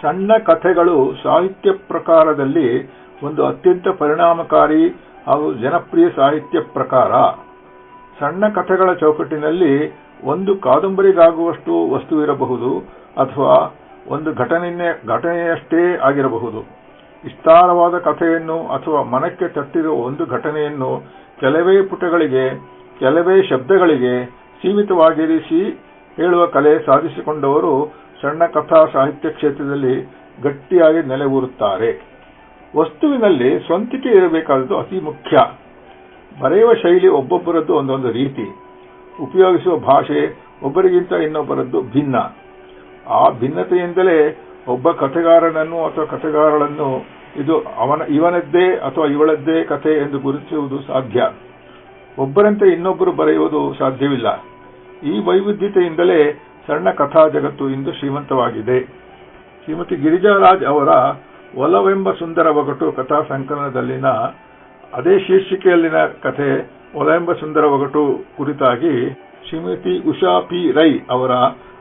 ಸಣ್ಣ ಕಥೆಗಳು ಸಾಹಿತ್ಯ ಪ್ರಕಾರದಲ್ಲಿ ಒಂದು ಅತ್ಯಂತ ಪರಿಣಾಮಕಾರಿ ಹಾಗೂ ಜನಪ್ರಿಯ ಸಾಹಿತ್ಯ ಪ್ರಕಾರ. ಸಣ್ಣ ಕಥೆಗಳ ಚೌಕಟ್ಟಿನಲ್ಲಿ ಒಂದು ಕಾದಂಬರಿಗಾಗುವಷ್ಟು ವಸ್ತುವಿರಬಹುದು ಅಥವಾ ಒಂದು ಘಟನೆಯಷ್ಟೇ ಆಗಿರಬಹುದು. ವಿಸ್ತಾರವಾದ ಕಥೆಯನ್ನು ಅಥವಾ ಮನಕ್ಕೆ ತಟ್ಟಿರುವ ಒಂದು ಘಟನೆಯನ್ನು ಕೆಲವೇ ಪುಟಗಳಿಗೆ, ಕೆಲವೇ ಶಬ್ದಗಳಿಗೆ ಸೀಮಿತವಾಗಿರಿಸಿ ಹೇಳುವ ಕಲೆ ಸಾಧಿಸಿಕೊಂಡವರು ಸಣ್ಣ ಕಥಾ ಸಾಹಿತ್ಯ ಕ್ಷೇತ್ರದಲ್ಲಿ ಗಟ್ಟಿಯಾಗಿ ನೆಲೆಯೂರುತ್ತಾರೆ. ವಸ್ತುವಿನಲ್ಲಿ ಸ್ವಂತಿಕೆ ಇರಬೇಕಾದದ್ದು ಅತಿ ಮುಖ್ಯ. ಬರೆಯುವ ಶೈಲಿ ಒಬ್ಬೊಬ್ಬರದ್ದು ಒಂದೊಂದು ರೀತಿ, ಉಪಯೋಗಿಸುವ ಭಾಷೆ ಒಬ್ಬರಿಗಿಂತ ಇನ್ನೊಬ್ಬರದ್ದು ಭಿನ್ನ. ಆ ಭಿನ್ನತೆಯಿಂದಲೇ ಒಬ್ಬ ಕಥೆಗಾರನನ್ನು ಅಥವಾ ಕಥೆಗಾರಳನ್ನು ಇದು ಇವನದ್ದೇ ಅಥವಾ ಇವಳದ್ದೇ ಕಥೆ ಎಂದು ಗುರುತಿಸುವುದು ಸಾಧ್ಯ. ಒಬ್ಬರಂತೆ ಇನ್ನೊಬ್ಬರು ಬರೆಯುವುದು ಸಾಧ್ಯವಿಲ್ಲ. ಈ ವೈವಿಧ್ಯತೆಯಿಂದಲೇ ಸಣ್ಣ ಕಥಾ ಜಗತ್ತು ಇಂದು ಶ್ರೀಮಂತವಾಗಿದೆ. ಶ್ರೀಮತಿ ಗಿರಿಜಾರಾಜ್ ಅವರ ಒಲವೆಂಬ ಸುಂದರ ಒಗಟು ಕಥಾ ಸಂಕಲನದಲ್ಲಿನ ಅದೇ ಶೀರ್ಷಿಕೆಯಲ್ಲಿನ ಕಥೆ ಒಲವೆಂಬ ಸುಂದರ ಒಗಟು ಕುರಿತಾಗಿ ಶ್ರೀಮತಿ ಉಷಾ ಪಿ ರೈ ಅವರ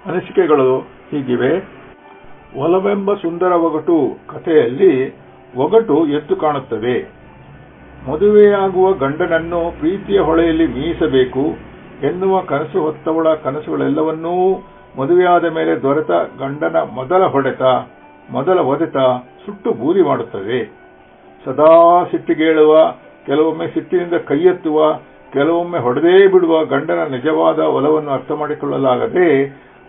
ಅನಿಸಿಕೆಗಳು ಹೀಗಿವೆ. ಒಲವೆಂಬ ಸುಂದರ ಒಗಟು ಕಥೆಯಲ್ಲಿ ಒಗಟು ಎದ್ದು ಕಾಣುತ್ತದೆ. ಮದುವೆಯಾಗುವ ಗಂಡನನ್ನು ಪ್ರೀತಿಯ ಹೊಳೆಯಲ್ಲಿ ಮೀಸಬೇಕು ಎನ್ನುವ ಕನಸು ಹೊತ್ತವಳ ಕನಸುಗಳೆಲ್ಲವನ್ನೂ ಮದುವೆಯಾದ ಮೇಲೆ ದೊರೆತ ಗಂಡನ ಮೊದಲ ಒದೆತ ಸುಟ್ಟು ಬೂದಿ ಮಾಡುತ್ತದೆ. ಸದಾ ಸಿಟ್ಟಿಗೇಳುವ, ಕೆಲವೊಮ್ಮೆ ಸಿಟ್ಟಿನಿಂದ ಕೈಯೆತ್ತುವ, ಕೆಲವೊಮ್ಮೆ ಹೊಡೆದೇ ಬಿಡುವ ಗಂಡನ ನಿಜವಾದ ಒಲವನ್ನು ಅರ್ಥ ಮಾಡಿಕೊಳ್ಳಲಾಗದೆ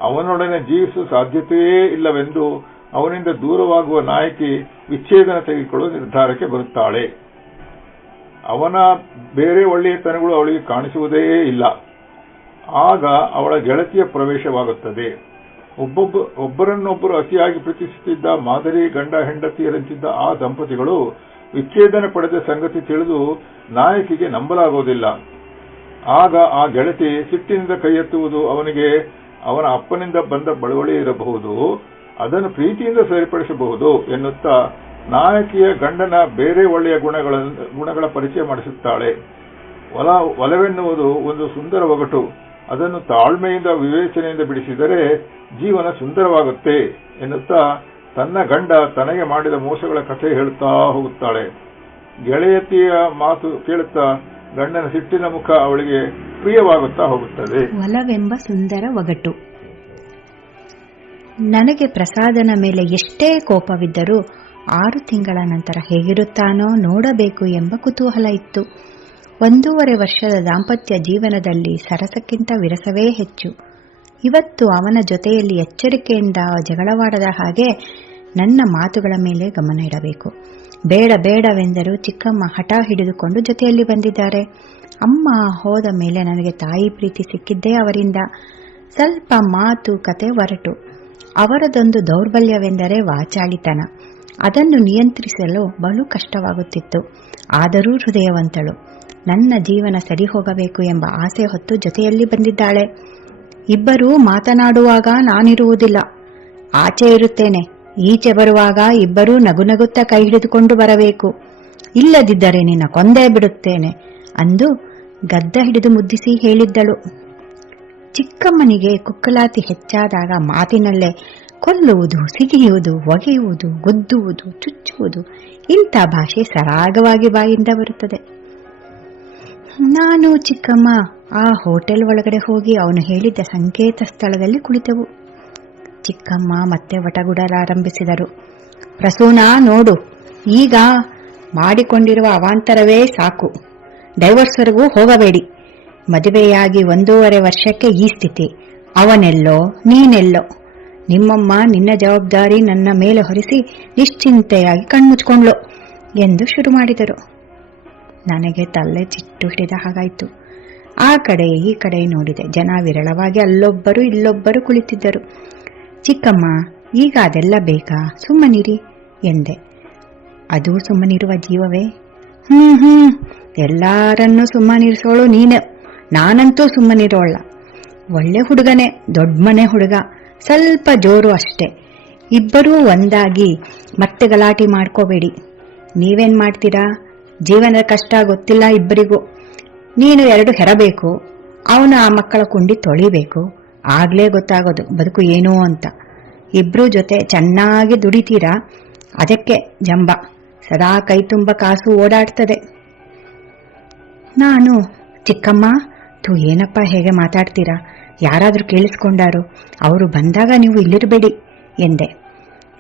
ಅವನೊಡನೆ ಜೀವಿಸುವ ಸಾಧ್ಯತೆಯೇ ಇಲ್ಲವೆಂದು ಅವನಿಂದ ದೂರವಾಗುವ ನಾಯಕಿ ವಿಚ್ಛೇದನ ತೆಗೆದುಕೊಳ್ಳುವ ನಿರ್ಧಾರಕ್ಕೆ ಬರುತ್ತಾಳೆ. ಅವನ ಬೇರೆ ಒಳ್ಳೆಯತನಗಳು ಅವಳಿಗೆ ಕಾಣಿಸುವುದೇ ಇಲ್ಲ. ಆಗ ಅವಳ ಗೆಳತಿಯ ಪ್ರವೇಶವಾಗುತ್ತದೆ. ಒಬ್ಬರನ್ನೊಬ್ಬರು ಅತಿಯಾಗಿ ಪ್ರೀತಿಸುತ್ತಿದ್ದ ಮಾದರಿ ಗಂಡ ಹೆಂಡತಿಯರಂತಿದ್ದ ಆ ದಂಪತಿಗಳು ವಿಚ್ಛೇದನ ಪಡೆದ ಸಂಗತಿ ತಿಳಿದು ನಾಯಕಿಗೆ ನಂಬಲಾಗುವುದಿಲ್ಲ. ಆಗ ಆ ಗೆಳತಿ ಸಿಟ್ಟಿನಿಂದ ಕೈ ಎತ್ತುವುದು ಅವನಿಗೆ ಅವನ ಅಪ್ಪನಿಂದ ಬಂದ ಬಳುವಳಿ ಇರಬಹುದು, ಅದನ್ನು ಪ್ರೀತಿಯಿಂದ ಸರಿಪಡಿಸಬಹುದು ಎನ್ನುತ್ತಾ ನಾಯಕಿಯ ಗಂಡನ ಬೇರೆ ಒಳ್ಳೆಯ ಗುಣಗಳ ಪರಿಚಯ ಮಾಡಿಸುತ್ತಾಳೆ. ಒಲವೆನ್ನುವುದು ಒಂದು ಸುಂದರ ಒಗಟು. ಅದನ್ನು ತಾಳ್ಮೆಯಿಂದ ವಿವೇಚನೆಯಿಂದ ಬಿಡಿಸಿದರೆ ಜೀವನ ಸುಂದರವಾಗುತ್ತೆ ಎನ್ನುತ್ತಾ ತನ್ನ ಗಂಡ ತನಗೆ ಮಾಡಿದ ಮೋಸಗಳ ಕಥೆ ಹೇಳುತ್ತಾ ಹೋಗುತ್ತಾಳೆ. ಗೆಳೆಯತಿಯ ಮಾತು ಕೇಳುತ್ತಾ ಗಂಡನ ಸಿಟ್ಟಿನ ಮುಖ ಅವಳಿಗೆ ಪ್ರಿಯವಾಗುತ್ತಾ ಹೋಗುತ್ತದೆ. ಒಲವೆಂಬ ಸುಂದರ ಒಗಟು. ನನಗೆ ಪ್ರಸಾದನ ಮೇಲೆ ಎಷ್ಟೇ ಕೋಪವಿದ್ದರೂ 6 ತಿಂಗಳ ನಂತರ ಹೇಗಿರುತ್ತಾನೋ ನೋಡಬೇಕು ಎಂಬ ಕುತೂಹಲ ಇತ್ತು. 1.5 ವರ್ಷದ ದಾಂಪತ್ಯ ಜೀವನದಲ್ಲಿ ಸರಸಕ್ಕಿಂತ ವಿರಸವೇ ಹೆಚ್ಚು. ಇವತ್ತು ಅವನ ಜೊತೆಯಲ್ಲಿ ಎಚ್ಚರಿಕೆಯಿಂದ ಜಗಳವಾಡದ ಹಾಗೆ ನನ್ನ ಮಾತುಗಳ ಮೇಲೆ ಗಮನ ಇಡಬೇಕು. ಬೇಡವೆಂದರೂ ಚಿಕ್ಕಮ್ಮ ಹಠ ಹಿಡಿದುಕೊಂಡು ಜೊತೆಯಲ್ಲಿ ಬಂದಿದ್ದಾರೆ. ಅಮ್ಮ ಹೋದ ಮೇಲೆ ನನಗೆ ತಾಯಿ ಪ್ರೀತಿ ಸಿಕ್ಕಿದ್ದೇ ಅವರಿಂದ. ಸ್ವಲ್ಪ ಮಾತು ಕತೆ ಹೊರಟು. ಅವರದೊಂದು ದೌರ್ಬಲ್ಯವೆಂದರೆ ವಾಚಾಳಿತನ. ಅದನ್ನು ನಿಯಂತ್ರಿಸಲು ಬಲು ಕಷ್ಟವಾಗುತ್ತಿತ್ತು. ಆದರೂ ಹೃದಯವಂತಳು. ನನ್ನ ಜೀವನ ಸರಿ ಹೋಗಬೇಕು ಎಂಬ ಆಸೆ ಹೊತ್ತು ಜೊತೆಯಲ್ಲಿ ಬಂದಿದ್ದಾಳೆ. ಇಬ್ಬರೂ ಮಾತನಾಡುವಾಗ ನಾನಿರುವುದಿಲ್ಲ, ಆಚೆ ಇರುತ್ತೇನೆ. ಈಚೆ ಬರುವಾಗ ಇಬ್ಬರೂ ನಗುನಗುತ್ತಾ ಕೈ ಹಿಡಿದುಕೊಂಡು ಬರಬೇಕು. ಇಲ್ಲದಿದ್ದರೆ ನಿನ್ನ ಕೊಂದೇ ಬಿಡುತ್ತೇನೆ ಅಂದು ಗದ್ದ ಹಿಡಿದು ಮುದ್ದಿಸಿ ಹೇಳಿದ್ದಳು. ಚಿಕ್ಕಮ್ಮನಿಗೆ ಕುಕ್ಕಲಾತಿ ಹೆಚ್ಚಾದಾಗ ಮಾತಿನಲ್ಲೇ ಕೊಲ್ಲುವುದು, ಸಿಗಿಯುವುದು, ಒಗೆಯುವುದು, ಗುದ್ದುವುದು, ಚುಚ್ಚುವುದು ಇಂಥ ಭಾಷೆ ಸರಾಗವಾಗಿ ಬಾಯಿಂದ ಬರುತ್ತದೆ. ನಾನು ಚಿಕ್ಕಮ್ಮ ಆ ಹೋಟೆಲ್ ಒಳಗಡೆ ಹೋಗಿ ಅವನು ಹೇಳಿದ್ದ ಸಂಕೇತ ಸ್ಥಳದಲ್ಲಿ ಕುಳಿತೆವು. ಚಿಕ್ಕಮ್ಮ ಮತ್ತೆ ವಟಗುಡಲಾರಂಭಿಸಿದರು. ಪ್ರಸೂನಾ, ನೋಡು, ಈಗ ಮಾಡಿಕೊಂಡಿರುವ ಅವಾಂತರವೇ ಸಾಕು. ಡೈವರ್ಸ್ವರೆಗೂ ಹೋಗಬೇಡಿ. ಮದುವೆಯಾಗಿ 1.5 ವರ್ಷಕ್ಕೆ ಈ ಸ್ಥಿತಿ. ಅವನೆಲ್ಲೋ, ನೀನೆಲ್ಲೋ. ನಿಮ್ಮಮ್ಮ ನಿನ್ನ ಜವಾಬ್ದಾರಿ ನನ್ನ ಮೇಲೆ ಹೊರಿಸಿ ನಿಶ್ಚಿಂತೆಯಾಗಿ ಕಣ್ಮುಚ್ಕೊಂಡ್ಲು ಎಂದು ಶುರು ಮಾಡಿದರು. ನನಗೆ ತಲೆ ಚಿಟ್ಟು ಹಿಡಿದ ಹಾಗಾಯಿತು. ಆ ಕಡೆ ಈ ಕಡೆ ನೋಡಿದೆ. ಜನ ವಿರಳವಾಗಿ ಅಲ್ಲೊಬ್ಬರು ಇಲ್ಲೊಬ್ಬರು ಕುಳಿತಿದ್ದರು. ಚಿಕ್ಕಮ್ಮ, ಈಗ ಅದೆಲ್ಲ ಬೇಕಾ? ಸುಮ್ಮನಿರಿ ಎಂದೆ. ಅದು ಸುಮ್ಮನಿರುವ ಜೀವವೇ? ಎಲ್ಲಾರನ್ನೂ ಸುಮ್ಮನಿರಿಸೋಳು ನೀನು. ನಾನಂತೂ ಸುಮ್ಮನಿರೋಳ. ಒಳ್ಳೆ ಹುಡುಗನೇ, ದೊಡ್ಡ ಮನೆ ಹುಡುಗ, ಸ್ವಲ್ಪ ಜೋರು ಅಷ್ಟೇ. ಇಬ್ಬರೂ ಒಂದಾಗಿ ಮತ್ತೆ ಗಲಾಟೆ ಮಾಡ್ಕೋಬೇಡಿ. ನೀವೇನ್ ಮಾಡ್ತೀರಾ? ಜೀವನದ ಕಷ್ಟ ಗೊತ್ತಿಲ್ಲ ಇಬ್ಬರಿಗೂ. ನೀನು 2 ಹೆರಬೇಕು, ಅವನು ಆ ಮಕ್ಕಳ ಕುಂಡಿ ತೊಳಿಬೇಕು. ಆಗ್ಲೇ ಗೊತ್ತಾಗೋದು ಬದುಕು ಏನೋ ಅಂತ. ಇಬ್ರೂ ಜೊತೆ ಚೆನ್ನಾಗಿ ದುಡಿತೀರಾ, ಅದಕ್ಕೆ ಜಂಬ ಸದಾ ಕೈ ತುಂಬ ಕಾಸು ಓಡಾಡ್ತದೆ. ನಾನು, ಚಿಕ್ಕಮ್ಮ ಏನಪ್ಪ ಹೇಗೆ ಮಾತಾಡ್ತೀರಾ, ಯಾರಾದ್ರೂ ಕೇಳಿಸ್ಕೊಂಡಾರು, ಅವರು ಬಂದಾಗ ನೀವು ಇಲ್ಲಿರಬೇಡಿ ಎಂದೆ.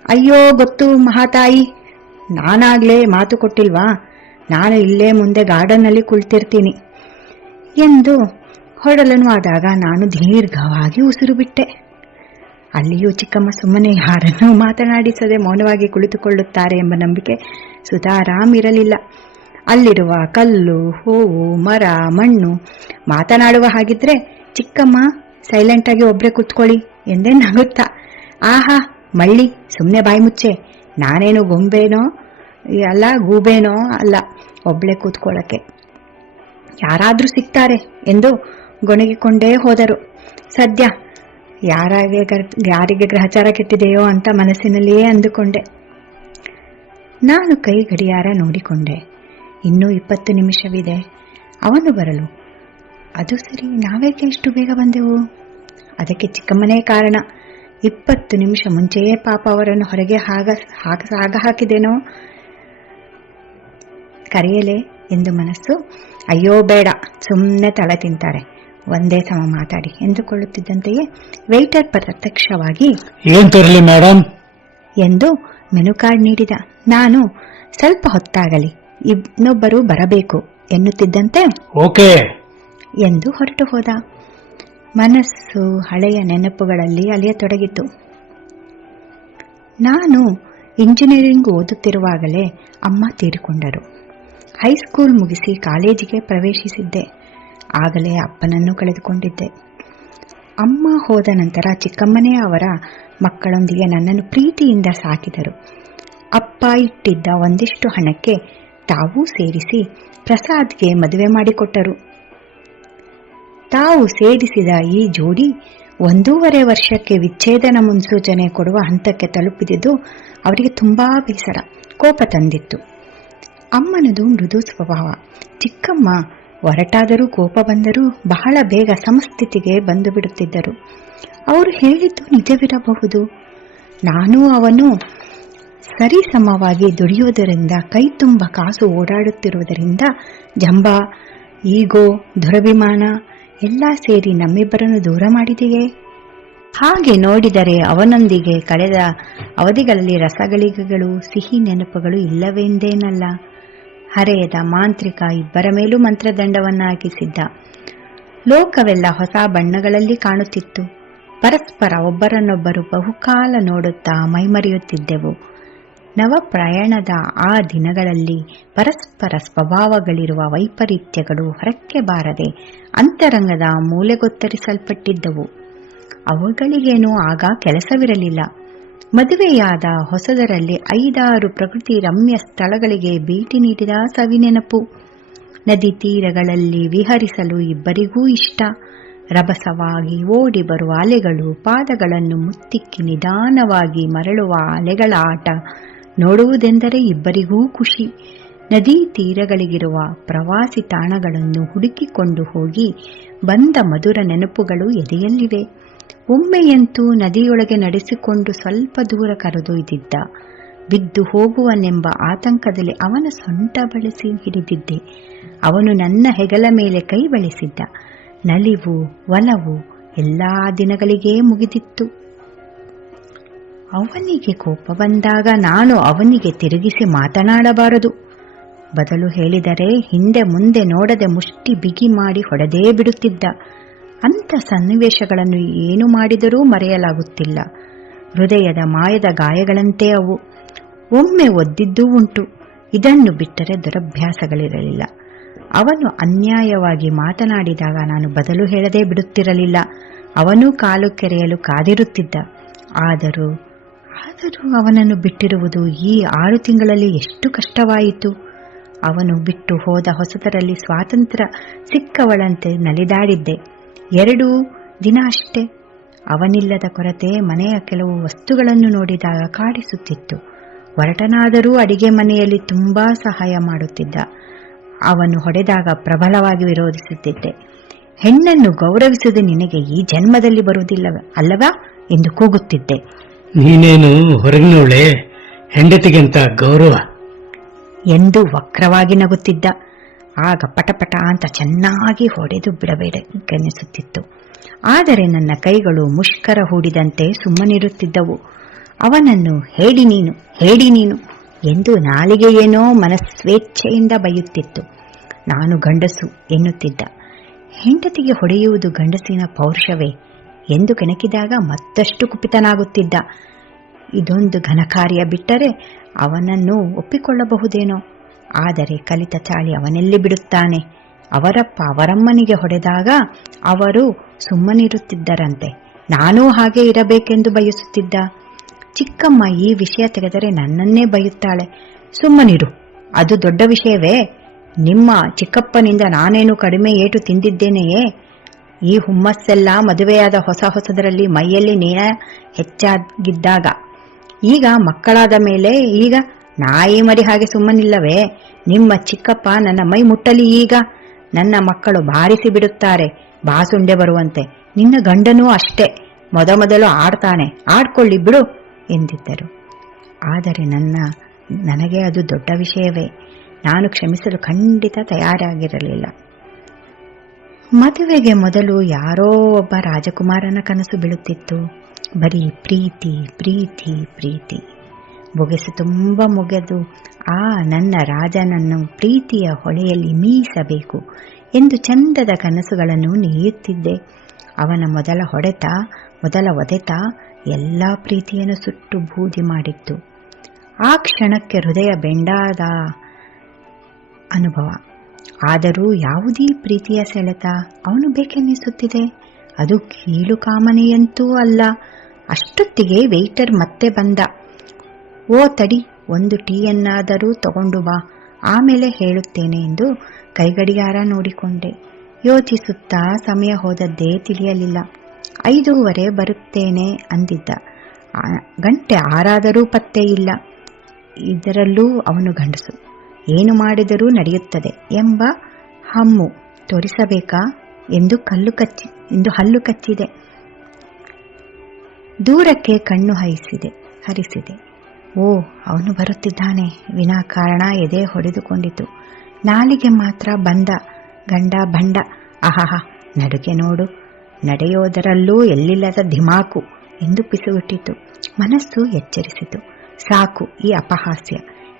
ಅಯ್ಯೋ ಗೊತ್ತು ಮಹಾತಾಯಿ, ನಾನಾಗ್ಲೇ ಮಾತು ಕೊಟ್ಟಿಲ್ವಾ, ನಾನು ಇಲ್ಲೇ ಮುಂದೆ ಗಾರ್ಡನ್ನಲ್ಲಿ ಕುಳಿತಿರ್ತೀನಿ ಎಂದು ಹೊರಡಲನು ಆದಾಗ ನಾನು ದೀರ್ಘವಾಗಿ ಉಸಿರು ಬಿಟ್ಟೆ. ಅಲ್ಲಿಯೂ ಚಿಕ್ಕಮ್ಮ ಸುಮ್ಮನೆ ಯಾರನ್ನೂ ಮಾತನಾಡಿಸದೆ ಮೌನವಾಗಿ ಕುಳಿತುಕೊಳ್ಳುತ್ತಾರೆ ಎಂಬ ನಂಬಿಕೆ ಸುಧಾರಾಮ್ ಇರಲಿಲ್ಲ. ಅಲ್ಲಿರುವ ಕಲ್ಲು, ಹೂವು, ಮರ, ಮಣ್ಣು ಮಾತನಾಡುವ ಹಾಗಿದ್ರೆ ಚಿಕ್ಕಮ್ಮ ಸೈಲೆಂಟ್ ಆಗಿ ಒಬ್ರೆ ಕೂತ್ಕೊಳ್ಳಿ ಎಂದೇ ನಗುತ್ತಾ. ಆಹಾ ಮಳ್ಳಿ, ಸುಮ್ಮನೆ ಬಾಯಿ ಮುಚ್ಚೆ, ನಾನೇನು ಗೊಂಬೇನೋ ಅಲ್ಲ ಗೂಬೇನೋ ಅಲ್ಲ ಒಬ್ಳೆ ಕೂತ್ಕೊಳ್ಳಕ್ಕೆ, ಯಾರಾದ್ರೂ ಸಿಗ್ತಾರೆ ಎಂದು ಗೊಣಗಿಕೊಂಡೇ ಹೋದರು. ಸದ್ಯ ಯಾರಿಗೆ ಗ್ರಹಚಾರ ಕೆಟ್ಟಿದೆಯೋ ಅಂತ ಮನಸ್ಸಿನಲ್ಲಿಯೇ ಅಂದುಕೊಂಡೆ. ನಾನು ಕೈ ಗಡಿಯಾರ ನೋಡಿಕೊಂಡೆ. ಇನ್ನೂ 20 ನಿಮಿಷವಿದೆ ಅವನು ಬರಲು. ಅದು ಸರಿ, ನಾವೇಕೆ ಇಷ್ಟು ಬೇಗ ಬಂದೆವು? ಅದಕ್ಕೆ ಚಿಕ್ಕಮ್ಮನೇ ಕಾರಣ. 20 ನಿಮಿಷ ಮುಂಚೆಯೇ ಪಾಪ ಅವರನ್ನು ಹೊರಗೆ ಸಾಗ ಹಾಕಿದೇನೋ. ಕರೆಯಲೇ ಎಂದು ಮನಸ್ಸು, ಅಯ್ಯೋ ಬೇಡ, ಸುಮ್ಮನೆ ತಲೆ ತಿಂತಾರೆ, ಒಂದೇ ಸಮ ಮಾತಾಡಿ ಎಂದುಕೊಳ್ಳುತ್ತಿದ್ದಂತೆಯೇ ವೇಟರ್ ಪ್ರತ್ಯಕ್ಷವಾಗಿ ಏನ್ ತರಲಿ ಮೇಡಮ್ ಎಂದು ಮೆನು ಕಾರ್ಡ್ ನೀಡಿದ. ನಾನು ಸ್ವಲ್ಪ ಹೊತ್ತಾಗಲಿ, ಇನ್ನೊಬ್ಬರು ಬರಬೇಕು ಎನ್ನುತ್ತಿದ್ದಂತೆ ಓಕೆ ಎಂದು ಹೊರಟು ಹೋದ. ಮನಸ್ಸು ಹಳೆಯ ನೆನಪುಗಳಲ್ಲಿ ಅಲಿಯತೊಡಗಿತು. ನಾನು ಇಂಜಿನಿಯರಿಂಗ್ ಓದುತ್ತಿರುವಾಗಲೇ ಅಮ್ಮ ತೀರಿಕೊಂಡರು. ಹೈಸ್ಕೂಲ್ ಮುಗಿಸಿ ಕಾಲೇಜಿಗೆ ಪ್ರವೇಶಿಸಿದ್ದೆ. ಆಗಲೇ ಅಪ್ಪನನ್ನು ಕಳೆದುಕೊಂಡಿದ್ದೆ. ಅಮ್ಮ ಹೋದ ನಂತರ ಚಿಕ್ಕಮ್ಮನೇ ಅವರ ಮಕ್ಕಳೊಂದಿಗೆ ನನ್ನನ್ನು ಪ್ರೀತಿಯಿಂದ ಸಾಕಿದರು. ಅಪ್ಪ ಇಟ್ಟಿದ್ದ ಒಂದಿಷ್ಟು ಹಣಕ್ಕೆ ತಾವೂ ಸೇರಿಸಿ ಪ್ರಸಾದ್ಗೆ ಮದುವೆ ಮಾಡಿಕೊಟ್ಟರು. ತಾವು ಸೇರಿಸಿದ ಈ ಜೋಡಿ 1.5 ವರ್ಷಕ್ಕೆ ವಿಚ್ಛೇದನ ಮುನ್ಸೂಚನೆ ಕೊಡುವ ಹಂತಕ್ಕೆ ತಲುಪಿದ್ದು ಅವರಿಗೆ ತುಂಬಾ ಬೇಸರ, ಕೋಪ ತಂದಿತ್ತು. ಅಮ್ಮನದು ಮೃದು ಸ್ವಭಾವ. ಚಿಕ್ಕಮ್ಮ ಹೊರಟಾದರೂ ಕೋಪ ಬಂದರೂ ಬಹಳ ಬೇಗ ಸಮಸ್ಥಿತಿಗೆ ಬಂದು ಬಿಡುತ್ತಿದ್ದರು. ಅವರು ಹೇಳಿದ್ದು ನಿಜವಿರಬಹುದು. ನಾನು ಅವನು ಸರಿಸಮವಾಗಿ ದುಡಿಯುವುದರಿಂದ, ಕೈ ತುಂಬ ಕಾಸು ಓಡಾಡುತ್ತಿರುವುದರಿಂದ ಜಂಬ, ಈಗೋ, ದುರಭಿಮಾನ ಎಲ್ಲ ಸೇರಿ ನಮ್ಮಿಬ್ಬರನ್ನು ದೂರ ಮಾಡಿದೆಯೇ? ಹಾಗೆ ನೋಡಿದರೆ ಅವನೊಂದಿಗೆ ಕಳೆದ ಅವಧಿಗಳಲ್ಲಿ ರಸಗಳಿಗೆಗಳು, ಸಿಹಿ ನೆನಪುಗಳು ಇಲ್ಲವೆಂದೇನಲ್ಲ. ಹರೆಯದ ಮಾಂತ್ರಿಕ ಇಬ್ಬರ ಮೇಲೂ ಮಂತ್ರದಂಡವನ್ನ ಹಾಕಿಸಿದ್ದ. ಲೋಕವೆಲ್ಲ ಹೊಸ ಬಣ್ಣಗಳಲ್ಲಿ ಕಾಣುತ್ತಿತ್ತು. ಪರಸ್ಪರ ಒಬ್ಬರನ್ನೊಬ್ಬರು ಬಹುಕಾಲ ನೋಡುತ್ತಾ ಮೈಮರೆಯುತ್ತಿದ್ದೆವು. ನವಪ್ರಯಾಣದ ಆ ದಿನಗಳಲ್ಲಿ ಪರಸ್ಪರ ಸ್ವಭಾವಗಳಿರುವ ವೈಪರೀತ್ಯಗಳು ಹೊರಕ್ಕೆ ಬಾರದೆ ಅಂತರಂಗದ ಮೂಲೆಗೊತ್ತರಿಸಲ್ಪಟ್ಟಿದ್ದವು. ಅವುಗಳಿಗೇನೂ ಆಗ ಕೆಲಸವಿರಲಿಲ್ಲ. ಮದುವೆಯಾದ ಹೊಸದರಲ್ಲಿ 5-6 ಪ್ರಕೃತಿ ರಮ್ಯ ಸ್ಥಳಗಳಿಗೆ ಭೇಟಿ ನೀಡಿದ ಸವಿನೆನಪು. ನದಿ ತೀರಗಳಲ್ಲಿ ವಿಹರಿಸಲು ಇಬ್ಬರಿಗೂ ಇಷ್ಟ. ರಭಸವಾಗಿ ಓಡಿ ಬರುವ ಅಲೆಗಳು, ಪಾದಗಳನ್ನು ಮುತ್ತಿಕ್ಕಿ ನಿಧಾನವಾಗಿ ಮರಳುವ ಅಲೆಗಳ ಆಟ ನೋಡುವುದೆಂದರೆ ಇಬ್ಬರಿಗೂ ಖುಷಿ. ನದಿ ತೀರಗಳಿಗಿರುವ ಪ್ರವಾಸಿ ತಾಣಗಳನ್ನು ಹುಡುಕಿಕೊಂಡು ಹೋಗಿ ಬಂದ ಮಧುರ ನೆನಪುಗಳು ಎದೆಯಲ್ಲಿವೆ. ಒಮ್ಮೆಯಂತೂ ನದಿಯೊಳಗೆ ನಡೆಸಿಕೊಂಡು ಸ್ವಲ್ಪ ದೂರ ಕರೆದೊಯ್ದಿದ್ದ. ಬಿದ್ದು ಹೋಗುವನೆಂಬ ಆತಂಕದಲ್ಲಿ ಅವನ ಸೊಂಟ ಬಳಸಿ ಹಿಡಿದಿದ್ದೆ. ಅವನು ನನ್ನ ಹೆಗಲ ಮೇಲೆ ಕೈ ಬಳಸಿದ್ದ. ನಲಿವು, ಒಲವು ಎಲ್ಲಾ ದಿನಗಳಿಗೇ ಮುಗಿದಿತ್ತು. ಅವನಿಗೆ ಕೋಪ ಬಂದಾಗ ನಾನು ಅವನಿಗೆ ತಿರುಗಿಸಿ ಮಾತನಾಡಬಾರದು. ಬದಲು ಹೇಳಿದರೆ ಹಿಂದೆ ಮುಂದೆ ನೋಡದೆ ಮುಷ್ಟಿ ಬಿಗಿ ಮಾಡಿ ಹೊಡೆದೇ ಬಿಡುತ್ತಿದ್ದ. ಅಂಥ ಸನ್ನಿವೇಶಗಳನ್ನು ಏನು ಮಾಡಿದರೂ ಮರೆಯಲಾಗುತ್ತಿಲ್ಲ. ಹೃದಯದ ಮಾಯದ ಗಾಯಗಳಂತೆ ಅವು. ಒಮ್ಮೆ ಒದ್ದಿದ್ದೂ ಉಂಟು. ಇದನ್ನು ಬಿಟ್ಟರೆ ದುರಭ್ಯಾಸಗಳಿರಲಿಲ್ಲ. ಅವನು ಅನ್ಯಾಯವಾಗಿ ಮಾತನಾಡಿದಾಗ ನಾನು ಬದಲು ಹೇಳದೆ ಬಿಡುತ್ತಿರಲಿಲ್ಲ. ಅವನು ಕಾಲು ಕೆರೆಯಲು ಕಾದಿರುತ್ತಿದ್ದ. ಆದರೂ ಅವನನ್ನು ಬಿಟ್ಟಿರುವುದು ಈ 6 ತಿಂಗಳಲ್ಲಿ ಎಷ್ಟು ಕಷ್ಟವಾಯಿತು. ಅವನು ಬಿಟ್ಟು ಹೋದ ಹೊಸದರಲ್ಲಿ ಸ್ವಾತಂತ್ರ್ಯ ಸಿಕ್ಕವಳಂತೆ ನಲಿದಾಡಿದ್ದೆ. 2 ದಿನ ಅಷ್ಟೇ. ಅವನಿಲ್ಲದ ಕೊರತೆ ಮನೆಯ ಕೆಲವು ವಸ್ತುಗಳನ್ನು ನೋಡಿದಾಗ ಕಾಡಿಸುತ್ತಿತ್ತು. ಹೊರಟನಾದರೂ ಅಡಿಗೆ ಮನೆಯಲ್ಲಿ ತುಂಬಾ ಸಹಾಯ ಮಾಡುತ್ತಿದ್ದ. ಅವನು ಹೊಡೆದಾಗ ಪ್ರಬಲವಾಗಿ ವಿರೋಧಿಸುತ್ತಿದ್ದೆ. ಹೆಣ್ಣನ್ನು ಗೌರವಿಸುವುದು ನಿನಗೆ ಈ ಜನ್ಮದಲ್ಲಿ ಬರುವುದಿಲ್ಲ ಅಲ್ಲವಾ ಎಂದು ಕೂಗುತ್ತಿದ್ದೆ. ನೀನೇನು ಹೊರಗಿನವಳೆ, ಹೆಂಡತಿಗೆಂತ ಗೌರವ ಎಂದು ವಕ್ರವಾಗಿ ನಗುತ್ತಿದ್ದ. ಆಗ ಪಟಪಟ ಅಂತ ಚೆನ್ನಾಗಿ ಹೊಡೆದು ಬಿಡಬೇಕೆನ್ನಿಸುತ್ತಿತ್ತು. ಆದರೆ ನನ್ನ ಕೈಗಳು ಮುಷ್ಕರ ಹೂಡಿದಂತೆ ಸುಮ್ಮನಿರುತ್ತಿದ್ದವು. ಅವನನ್ನು ಹೇಳಿ ನೀನು ಎಂದು ನಾಲಿಗೆಯೇನೋ ಮನಸ್ವೇಚ್ಛೆಯಿಂದ ಬೈಯುತ್ತಿತ್ತು. ನಾನು ಗಂಡಸು ಎನ್ನುತ್ತಿದ್ದ. ಹೆಂಡತಿಗೆ ಹೊಡೆಯುವುದು ಗಂಡಸಿನ ಪೌರುಷವೇ ಎಂದು ಕೆಣಕಿದಾಗ ಮತ್ತಷ್ಟು ಕುಪಿತನಾಗುತ್ತಿದ್ದ. ಇದೊಂದು ಘನಕಾರ್ಯ ಬಿಟ್ಟರೆ ಅವನನ್ನು ಒಪ್ಪಿಕೊಳ್ಳಬಹುದೇನೋ. ಆದರೆ ಕಲಿತ ಚಾಳಿ ಅವನೆಲ್ಲಿ ಬಿಡುತ್ತಾನೆ. ಅವರಪ್ಪ ಅವರಮ್ಮನಿಗೆ ಹೊಡೆದಾಗ ಅವರು ಸುಮ್ಮನಿರುತ್ತಿದ್ದರಂತೆ. ನಾನೂ ಹಾಗೆ ಇರಬೇಕೆಂದು ಬಯಸುತ್ತಿದ್ದ. ಚಿಕ್ಕಮ್ಮ ಈ ವಿಷಯ ತೆಗೆದರೆ ನನ್ನನ್ನೇ ಬೈಯುತ್ತಾಳೆ. ಸುಮ್ಮನಿರು, ಅದು ದೊಡ್ಡ ವಿಷಯವೇ? ನಿಮ್ಮ ಚಿಕ್ಕಪ್ಪನಿಂದ ನಾನೇನು ಕಡಿಮೆ ಏಟು ತಿಂದಿದ್ದೇನೆಯೇ? ಈ ಹುಮ್ಮಸ್ಸೆಲ್ಲ ಮದುವೆಯಾದ ಹೊಸದರಲ್ಲಿ ಮೈಯಲ್ಲಿ ನೇಣ ಹೆಚ್ಚಾಗಿದ್ದಾಗ. ಈಗ ಮಕ್ಕಳಾದ ಮೇಲೆ ಈಗ ನಾಯಿ ಮರಿ ಹಾಗೆ ಸುಮ್ಮನಿಲ್ಲವೇ? ನಿಮ್ಮ ಚಿಕ್ಕಪ್ಪ ನನ್ನ ಮೈ ಮುಟ್ಟಲಿ ಈಗ ನನ್ನ ಮಕ್ಕಳು ಬಾರಿಸಿ ಬಿಡುತ್ತಾರೆ ಬಾಸುಂಡೆ ಬರುವಂತೆ. ನಿನ್ನ ಗಂಡನೂ ಅಷ್ಟೇ, ಮೊದಲು ಆಡ್ತಾನೆ, ಆಡ್ಕೊಳ್ಳಿ ಬಿಡು ಎಂದಿದ್ದರು. ಆದರೆ ನನಗೆ ಅದು ದೊಡ್ಡ ವಿಷಯವೇ. ನಾನು ಕ್ಷಮಿಸಲು ಖಂಡಿತ ತಯಾರಾಗಿರಲಿಲ್ಲ. ಮದುವೆಗೆ ಮೊದಲು ಯಾರೋ ಒಬ್ಬ ರಾಜಕುಮಾರನ ಕನಸು ಬೀಳುತ್ತಿತ್ತು. ಬರೀ ಪ್ರೀತಿ ಪ್ರೀತಿ ಪ್ರೀತಿ. ಬೊಗೆಸು ತುಂಬ ಮುಗಿದು ಆ ನನ್ನ ರಾಜನನ್ನು ಪ್ರೀತಿಯ ಹೊಳೆಯಲ್ಲಿ ಮೀಸಬೇಕು ಎಂದು ಚಂದದ ಕನಸುಗಳನ್ನು ನೇಯುತ್ತಿದ್ದೆ. ಅವನ ಮೊದಲ ಒದೆತ ಎಲ್ಲ ಪ್ರೀತಿಯನ್ನು ಸುಟ್ಟು ಬೂದಿ ಮಾಡಿತ್ತು. ಆ ಕ್ಷಣಕ್ಕೆ ಹೃದಯ ಬೆಂಡಾದ ಅನುಭವ. ಆದರೂ ಯಾವುದೀ ಪ್ರೀತಿಯ ಸೆಳೆತ ಅವನು ಬೇಕೆನ್ನಿಸುತ್ತಿದೆ. ಅದು ಕೀಳು ಕಾಮನೆಯಂತೂ ಅಲ್ಲ. ಅಷ್ಟೊತ್ತಿಗೆ ವೇಟರ್ ಮತ್ತೆ ಬಂದ. ಓ ತಡಿ, ಒಂದು ಟೀಯನ್ನಾದರೂ ತಗೊಂಡು ಬಾ, ಆಮೇಲೆ ಹೇಳುತ್ತೇನೆ ಎಂದು ಕೈಗಡಿಯಾರ ನೋಡಿಕೊಂಡೆ. ಯೋಚಿಸುತ್ತಾ ಸಮಯ ಹೋದದ್ದೇ ತಿಳಿಯಲಿಲ್ಲ. 5:15 ಬರುತ್ತೇನೆ ಅಂದಿದ್ದ. ಗಂಟೆ 6 ಪತ್ತೆ ಇಲ್ಲ. ಇದರಲ್ಲೂ ಅವನು ಗಂಡಸು, ಏನು ಮಾಡಿದರೂ ನಡೆಯುತ್ತದೆ ಎಂಬ ಹಮ್ಮು ತೋರಿಸಬೇಕಾ ಎಂದು ಹಲ್ಲು ಕಚ್ಚಿದೆ. ದೂರಕ್ಕೆ ಕಣ್ಣು ಹರಿಸಿದೆ. ಓ, ಅವನು ಬರುತ್ತಿದ್ದಾನೆ. ವಿನಾಕಾರಣ ಎದೆ ಹೊಡೆದುಕೊಂಡಿತು. ನಾಲಿಗೆ ಮಾತ್ರ ಗಂಡ ಬಂಡ. ಆಹಾಹ, ನಡುಗೆ ನೋಡು. ನಡೆಯೋದರಲ್ಲೂ ಎಲ್ಲಿಲ್ಲದ ಧಿಮಾಕು ಎಂದು ಪಿಸುಗುಟ್ಟಿತು. ಮನಸ್ಸು ಎಚ್ಚರಿಸಿತು. ಸಾಕು ಈ ಅಪಹಾಸ್ಯ.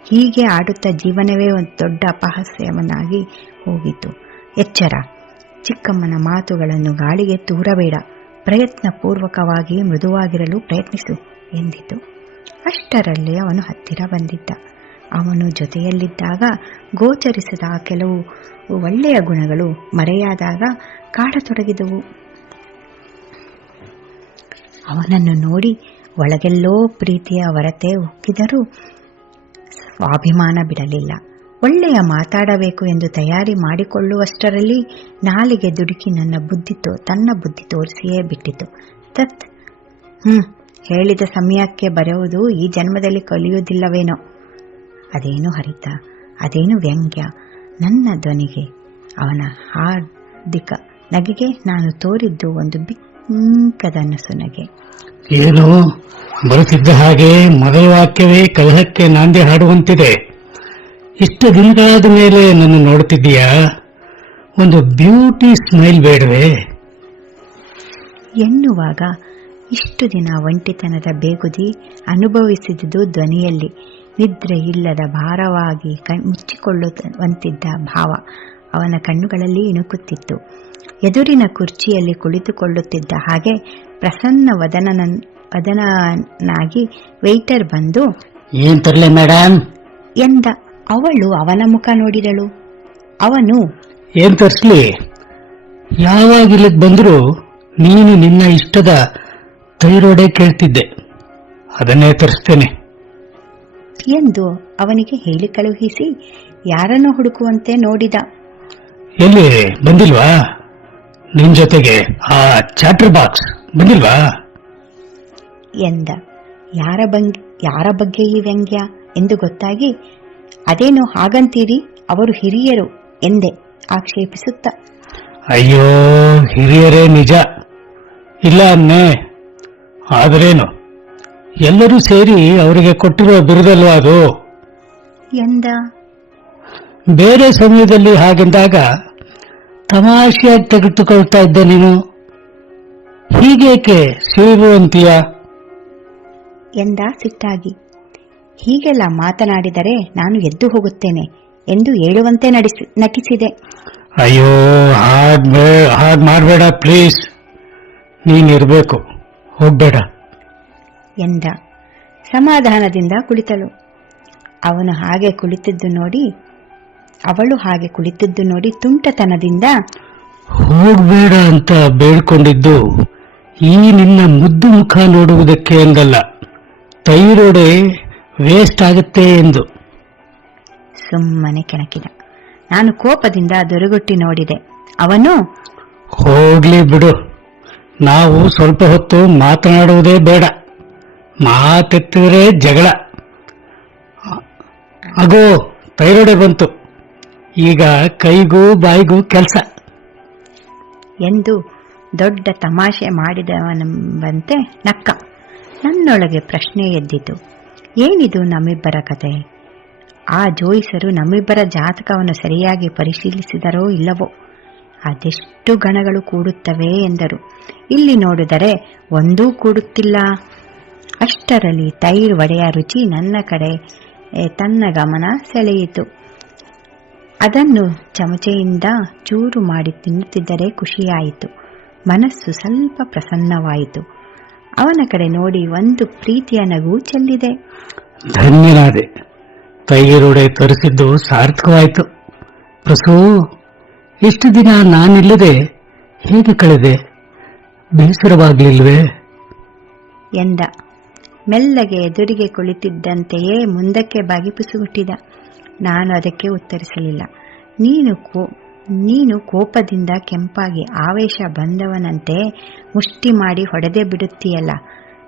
ಹೀಗೆ ಆಡುತ್ತಾ ಜೀವನವೇ ಒಂದು ದೊಡ್ಡ ಅಪಹಾಸ್ಯವನ್ನಾಗಿ ಹೋಗಿತು. ಎಚ್ಚರ. ಚಿಕ್ಕಮ್ಮನ ಮಾತುಗಳನ್ನು ಗಾಳಿಗೆ ತೂರಬೇಡ. ಪ್ರಯತ್ನಪೂರ್ವಕವಾಗಿ ಮೃದುವಾಗಿರಲು ಪ್ರಯತ್ನಿಸು ಎಂದಿತು. ಅಷ್ಟರಲ್ಲಿ ಅವನು ಹತ್ತಿರ ಬಂದಿದ್ದ. ಅವನು ಜೊತೆಯಲ್ಲಿದ್ದಾಗ ಗೋಚರಿಸಿದ ಕೆಲವು ಒಳ್ಳೆಯ ಗುಣಗಳು ಮರೆಯಾದಾಗ ಕಾಡತೊಡಗಿದವು. ಅವನನ್ನು ನೋಡಿ ಒಳಗೆಲ್ಲೋ ಪ್ರೀತಿಯ ಹೊರತೆ ಉಕ್ಕಿದರೂ ಸ್ವಾಭಿಮಾನ ಬಿಡಲಿಲ್ಲ. ಒಳ್ಳೆಯ ಮಾತಾಡಬೇಕು ಎಂದು ತಯಾರಿ ಮಾಡಿಕೊಳ್ಳುವಷ್ಟರಲ್ಲಿ ನಾಲಿಗೆ ದುಡುಕಿ ತನ್ನ ಬುದ್ಧಿ ತೋರಿಸಿಯೇ ಬಿಟ್ಟಿತು. ಹೇಳಿದ ಸಮಯಕ್ಕೆ ಬರುವುದು ಈ ಜನ್ಮದಲ್ಲಿ ಕಲಿಯುವುದಿಲ್ಲವೇನೋ. ಅದೇನು ಹರಿತ, ಅದೇನು ವ್ಯಂಗ್ಯ ನನ್ನ ಧ್ವನಿಗೆ. ಅವನ ಹಾರ್ದಿಕ ನಗೆಗೆ ನಾನು ತೋರಿದ್ದು ಒಂದು ಬಿಕ್ಕದ ನಸುನಗೆ. ಏನು ಬರುತ್ತಿದ್ದ ಹಾಗೆ ಮೊದಲ ವಾಕ್ಯವೇ ಕಲಹಕ್ಕೆ ನಾಂದಿ ಹಾಡುವಂತಿದೆ. ಇಷ್ಟು ದಿನಗಳಾದ ಮೇಲೆ ನನ್ನ ನೋಡುತ್ತಿದ್ದೀಯಾ? ಒಂದು ಬ್ಯೂಟಿ ಸ್ಮೈಲ್ ಬೇಡವೇ ಎನ್ನುವಾಗ ಇಷ್ಟು ದಿನ ಒಂಟಿತನದ ಬೇಗುದಿ ಅನುಭವಿಸಿದುದು ಧ್ವನಿಯಲ್ಲಿ. ನಿದ್ರೆ ಇಲ್ಲದ ಭಾರವಾಗಿ ಮುಚ್ಚಿಕೊಳ್ಳುವಂತಿದ್ದ ಭಾವ ಅವನ ಕಣ್ಣುಗಳಲ್ಲಿ ಇಣುಕುತ್ತಿತ್ತು. ಎದುರಿನ ಕುರ್ಚಿಯಲ್ಲಿ ಕುಳಿತುಕೊಳ್ಳುತ್ತಿದ್ದ ಹಾಗೆ ಪ್ರಸನ್ನ ವದನನಾಗಿ ವೇಟರ್ ಬಂದು, ಏನ್ ತರಲೆ ಮೇಡಮ್ ಎಂದ. ಅವಳು ಅವನ ಮುಖ ನೋಡಿದಳು. ಅವನು, ಏನ್ ತರ್ಸ್ಲಿ? ಯಾವಾಗ ಇಲ್ಲಿಗೆ ಬಂದರೂ ನೀನು ನಿನ್ನ ಇಷ್ಟದ ತೈರೋಡೆ ಕೇಳ್ತಿದ್ದೆ, ಅದನ್ನೇ ತರಿಸ್ತೇನೆ ಎಂದು ಅವನಿಗೆ ಹೇಳಿ ಕಳುಹಿಸಿ ಯಾರನ್ನು ಹುಡುಕುವಂತೆ ನೋಡಿದ. ಎಲ್ಲಿ ಬಂದಿಲ್ವಾ? ನಿನ್ ಜೊತೆಗೆ ಆ ಚಾಟರ್ ಬಾಕ್ಸ್ ಬಂದಿಲ್ವಾ ಎಂದ. ಯಾರ ಬಗ್ಗೆ ಈ ವ್ಯಂಗ್ಯ ಎಂದು ಗೊತ್ತಾಗಿ, ಅದೇನು ಹಾಗಂತೀರಿ, ಅವರು ಹಿರಿಯರು ಎಂದೆ ಆಕ್ಷೇಪಿಸುತ್ತ. ಅಯ್ಯೋ, ಹಿರಿಯರೇ ನಿಜ ಇಲ್ಲ ಅನ್ನೇ. ಆದರೇನು, ಎಲ್ಲರೂ ಸೇರಿ ಅವರಿಗೆ ಕೊಟ್ಟಿರುವ ಬಿರುದಲ್ವಾ ಅದು? ಎಂದ. ಬೇರೆ ಸಮಯದಲ್ಲಿ ಹಾಗೆಂದಾಗ ತಮಾಷೆಯಾಗಿ ತೆಗೆದುಕೊಳ್ತಾ ಇದ್ದೆ ನೀನು, ಹೀಗೇಕೆ ಸೇರು ಅಂತೀಯ? ಎಂದ ಸಿಟ್ಟಾಗಿ. ಹೀಗೆಲ್ಲ ಮಾತನಾಡಿದರೆ ನಾನು ಎದ್ದು ಹೋಗುತ್ತೇನೆ ಎಂದು ಹೇಳುವಂತೆ ನಟಿಸಿದೆ. ಅಯ್ಯೋ, ಹಾಗ್ ಮಾಡಬೇಡ ಪ್ಲೀಸ್, ನೀನಿರ್ಬೇಕು, ಹೋಗ್ಬೇಡ ಎಂದ. ಸಮಾಧಾನದಿಂದ ಕುಳಿತಳು. ಅವಳು ಹಾಗೆ ಕುಳಿತಿದ್ದು ನೋಡಿ ತುಂಟತನದಿಂದ ಹೋಗ್ಬೇಡ ಅಂತ ಬೇಡ್ಕೊಂಡಿದ್ದು ಈ ನಿನ್ನ ಮುದ್ದು ಮುಖ ನೋಡುವುದಕ್ಕೆ ಎಂದಲ್ಲ, ತೈರೋಡೆ ವೇಸ್ಟ್ ಆಗುತ್ತೆ ಎಂದು. ಸುಮ್ಮನೆ ಕೆಣಕಿದ. ನಾನು ಕೋಪದಿಂದ ದುರುಗುಟ್ಟಿ ನೋಡಿದೆ. ಅವನು, ಹೋಗ್ಲಿ ಬಿಡು, ನಾವು ಸ್ವಲ್ಪ ಹೊತ್ತು ಮಾತನಾಡುವುದೇ ಬೇಡ, ಮಾತೆತ್ತಿದ್ರೆ ಜಗಳ. ಅಗೋ ತೈರೋಡೆ ಬಂತು, ಈಗ ಕೈಗೂ ಬಾಯಿಗೂ ಕೆಲಸ ಎಂದು ದೊಡ್ಡ ತಮಾಷೆ ಮಾಡಿದವನೆಂಬಂತೆ ನಕ್ಕ. ನನ್ನೊಳಗೆ ಪ್ರಶ್ನೆ ಎದ್ದಿತು, ಏನಿದು ನಮ್ಮಿಬ್ಬರ ಕತೆ? ಆ ಜೋಯಿಸರು ನಮ್ಮಿಬ್ಬರ ಜಾತಕವನ್ನು ಸರಿಯಾಗಿ ಪರಿಶೀಲಿಸಿದರೋ ಇಲ್ಲವೋ? ಅದೆಷ್ಟು ಗಣಗಳು ಕೂಡುತ್ತವೆ ಎಂದರು. ಇಲ್ಲಿ ನೋಡಿದರೆ ಒಂದೂ ಕೂಡುತ್ತಿಲ್ಲ. ಅಷ್ಟರಲ್ಲಿ ತೈರು ವಡೆಯ ರುಚಿ ನನ್ನ ಕಡೆ ತನ್ನ ಗಮನ ಸೆಳೆಯಿತು. ಅದನ್ನು ಚಮಚೆಯಿಂದ ಚೂರು ಮಾಡಿ ತಿನ್ನುತ್ತಿದ್ದರೆ ಖುಷಿಯಾಯಿತು. ಮನಸ್ಸು ಸ್ವಲ್ಪ ಪ್ರಸನ್ನವಾಯಿತು. ಅವನ ಕಡೆ ನೋಡಿ ಒಂದು ಪ್ರೀತಿಯ ನಗು ಚೆಲ್ಲಿದೆ. ಧನ್ಯನಾದೆ, ತೈರೋಡೆ ತರಿಸಿದ್ದು ಸಾರ್ಥಕವಾಯಿತು. ಪ್ರಸೂ, ಇಷ್ಟು ದಿನ ನಾನಿಲ್ಲದೆ ಹೇಗೆ ಕಳೆದೆ? ಬೇಸರವಾಗಲಿಲ್ವೇ ಎಂದ. ಮೆಲ್ಲಗೆ ಎದುರಿಗೆ ಕುಳಿತಿದ್ದಂತೆಯೇ ಮುಂದಕ್ಕೆ ಬಾಗಿ ಪುಸುಗುಟ್ಟಿದ. ನಾನು ಅದಕ್ಕೆ ಉತ್ತರಿಸಲಿಲ್ಲ. ನೀನು ಕೋಪದಿಂದ ಕೆಂಪಾಗಿ ಆವೇಶ ಬಂದವನಂತೆ ಮುಷ್ಟಿ ಮಾಡಿ ಹೊಡೆದೇ ಬಿಡುತ್ತೀಯಲ್ಲ,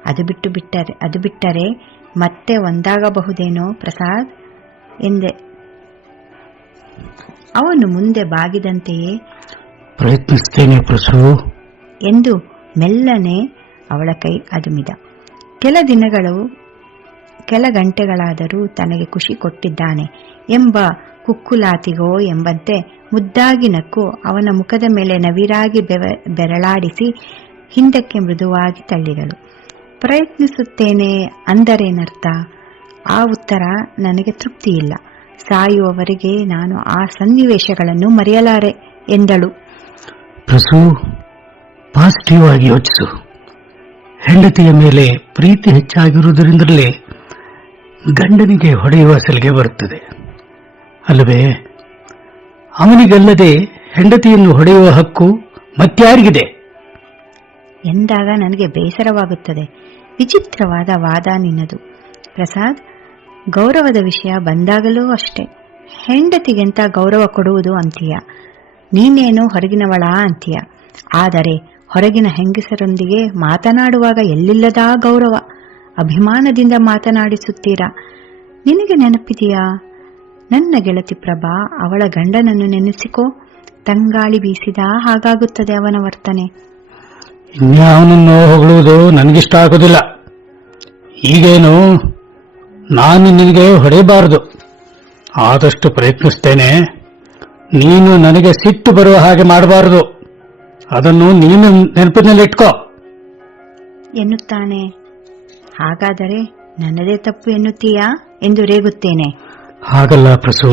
ಅದು ಬಿಟ್ಟರೆ ಮತ್ತೆ ಒಂದಾಗಬಹುದೇನೋ ಪ್ರಸಾದ್ ಎಂದೆ. ಅವನು ಮುಂದೆ ಬಾಗಿದಂತೆಯೇ ಪ್ರಯತ್ನಿಸ್ತೇನೆ ಪ್ರಸೂ ಎಂದು ಮೆಲ್ಲನೆ ಅವಳ ಕೈ ಅದುಮಿದ. ಕೆಲ ಗಂಟೆಗಳಾದರೂ ತನಗೆ ಖುಷಿ ಕೊಟ್ಟಿದ್ದಾನೆ ಎಂಬ ಕುಕ್ಕುಲಾತಿಗೋ ಎಂಬಂತೆ ಮುದ್ದಾಗಿ ನಕ್ಕು ಅವನ ಮುಖದ ಮೇಲೆ ನವಿರಾಗಿ ಬೆರಳಾಡಿಸಿ ಹಿಂದಕ್ಕೆ ಮೃದುವಾಗಿ ತಳ್ಳಿದಳು. ಪ್ರಯತ್ನಿಸುತ್ತೇನೆ ಅಂದರೇನರ್ಥ? ಆ ಉತ್ತರ ನನಗೆ ತೃಪ್ತಿಯಿಲ್ಲ. ಸಾಯುವವರೆಗೆ ನಾನು ಆ ಸನ್ನಿವೇಶಗಳನ್ನು ಮರೆಯಲಾರೆ ಎಂದಳು. ಪ್ರಸೂ, ಪಾಸಿಟಿವ್ ಆಗಿ ಯೋಚಿಸು. ಹೆಂಡತಿಯ ಮೇಲೆ ಪ್ರೀತಿ ಹೆಚ್ಚಾಗಿರುವುದರಿಂದಲೇ ಗಂಡನಿಗೆ ಹೊಡೆಯುವ ಸಲಿಗೆ ಬರುತ್ತದೆ ಅಲ್ಲವೇ? ಅವನಿಗಲ್ಲದೆ ಹೆಂಡತಿಯನ್ನು ಹೊಡೆಯುವ ಹಕ್ಕು ಮತ್ಯಾರಿಗಿದೆ ಎಂದಾಗ ನನಗೆ ಬೇಸರವಾಗುತ್ತದೆ. ವಿಚಿತ್ರವಾದ ವಾದ ನಿನ್ನದು ಪ್ರಸಾದ್. ಗೌರವದ ವಿಷಯ ಬಂದಾಗಲೂ ಅಷ್ಟೇ. ಹೆಂಡತಿಗೆಂತ ಗೌರವ ಕೊಡುವುದು ಅಂತೀಯ? ನೀನೇನು ಹೊರಗಿನವಳ ಅಂತೀಯ. ಆದರೆ ಹೊರಗಿನ ಹೆಂಗಸರೊಂದಿಗೆ ಮಾತನಾಡುವಾಗ ಎಲ್ಲಿಲ್ಲದ ಗೌರವ, ಅಭಿಮಾನದಿಂದ ಮಾತನಾಡಿಸುತ್ತೀರಾ. ನಿನಗೆ ನೆನಪಿದೆಯಾ? ನನ್ನ ಗೆಳತಿ ಪ್ರಭಾ, ಅವಳ ಗಂಡನನ್ನು ನೆನೆಸಿಕೋ. ತಂಗಾಳಿ ಬೀಸಿದ ಹಾಗಾಗುತ್ತದೆ ಅವನ ವರ್ತನೆ. ಇನ್ಯಾವನನ್ನು ಹೊಗಳುವುದು ನನಗಿಷ್ಟ ಆಗೋದಿಲ್ಲ. ಈಗೇನು ನಾನು ನಿನಗೆ ಹೊಡೆಯಬಾರದು. ಆದಷ್ಟು ಪ್ರಯತ್ನಿಸ್ತೇನೆ. ನೀನು ನನಗೆ ಸಿಟ್ಟು ಬರುವ ಹಾಗೆ ಮಾಡಬಾರದು. ಅದನ್ನು ನೀನು ನೆನಪಿನಲ್ಲಿಟ್ಕೋ ಎನ್ನುತ್ತಾನೆ. ಹಾಗಾದರೆ ನನ್ನದೇ ತಪ್ಪು ಎನ್ನುತ್ತೀಯಾ ಎಂದು ರೇಗುತ್ತೇನೆ. ಹಾಗಲ್ಲ ಪ್ರಸೂ,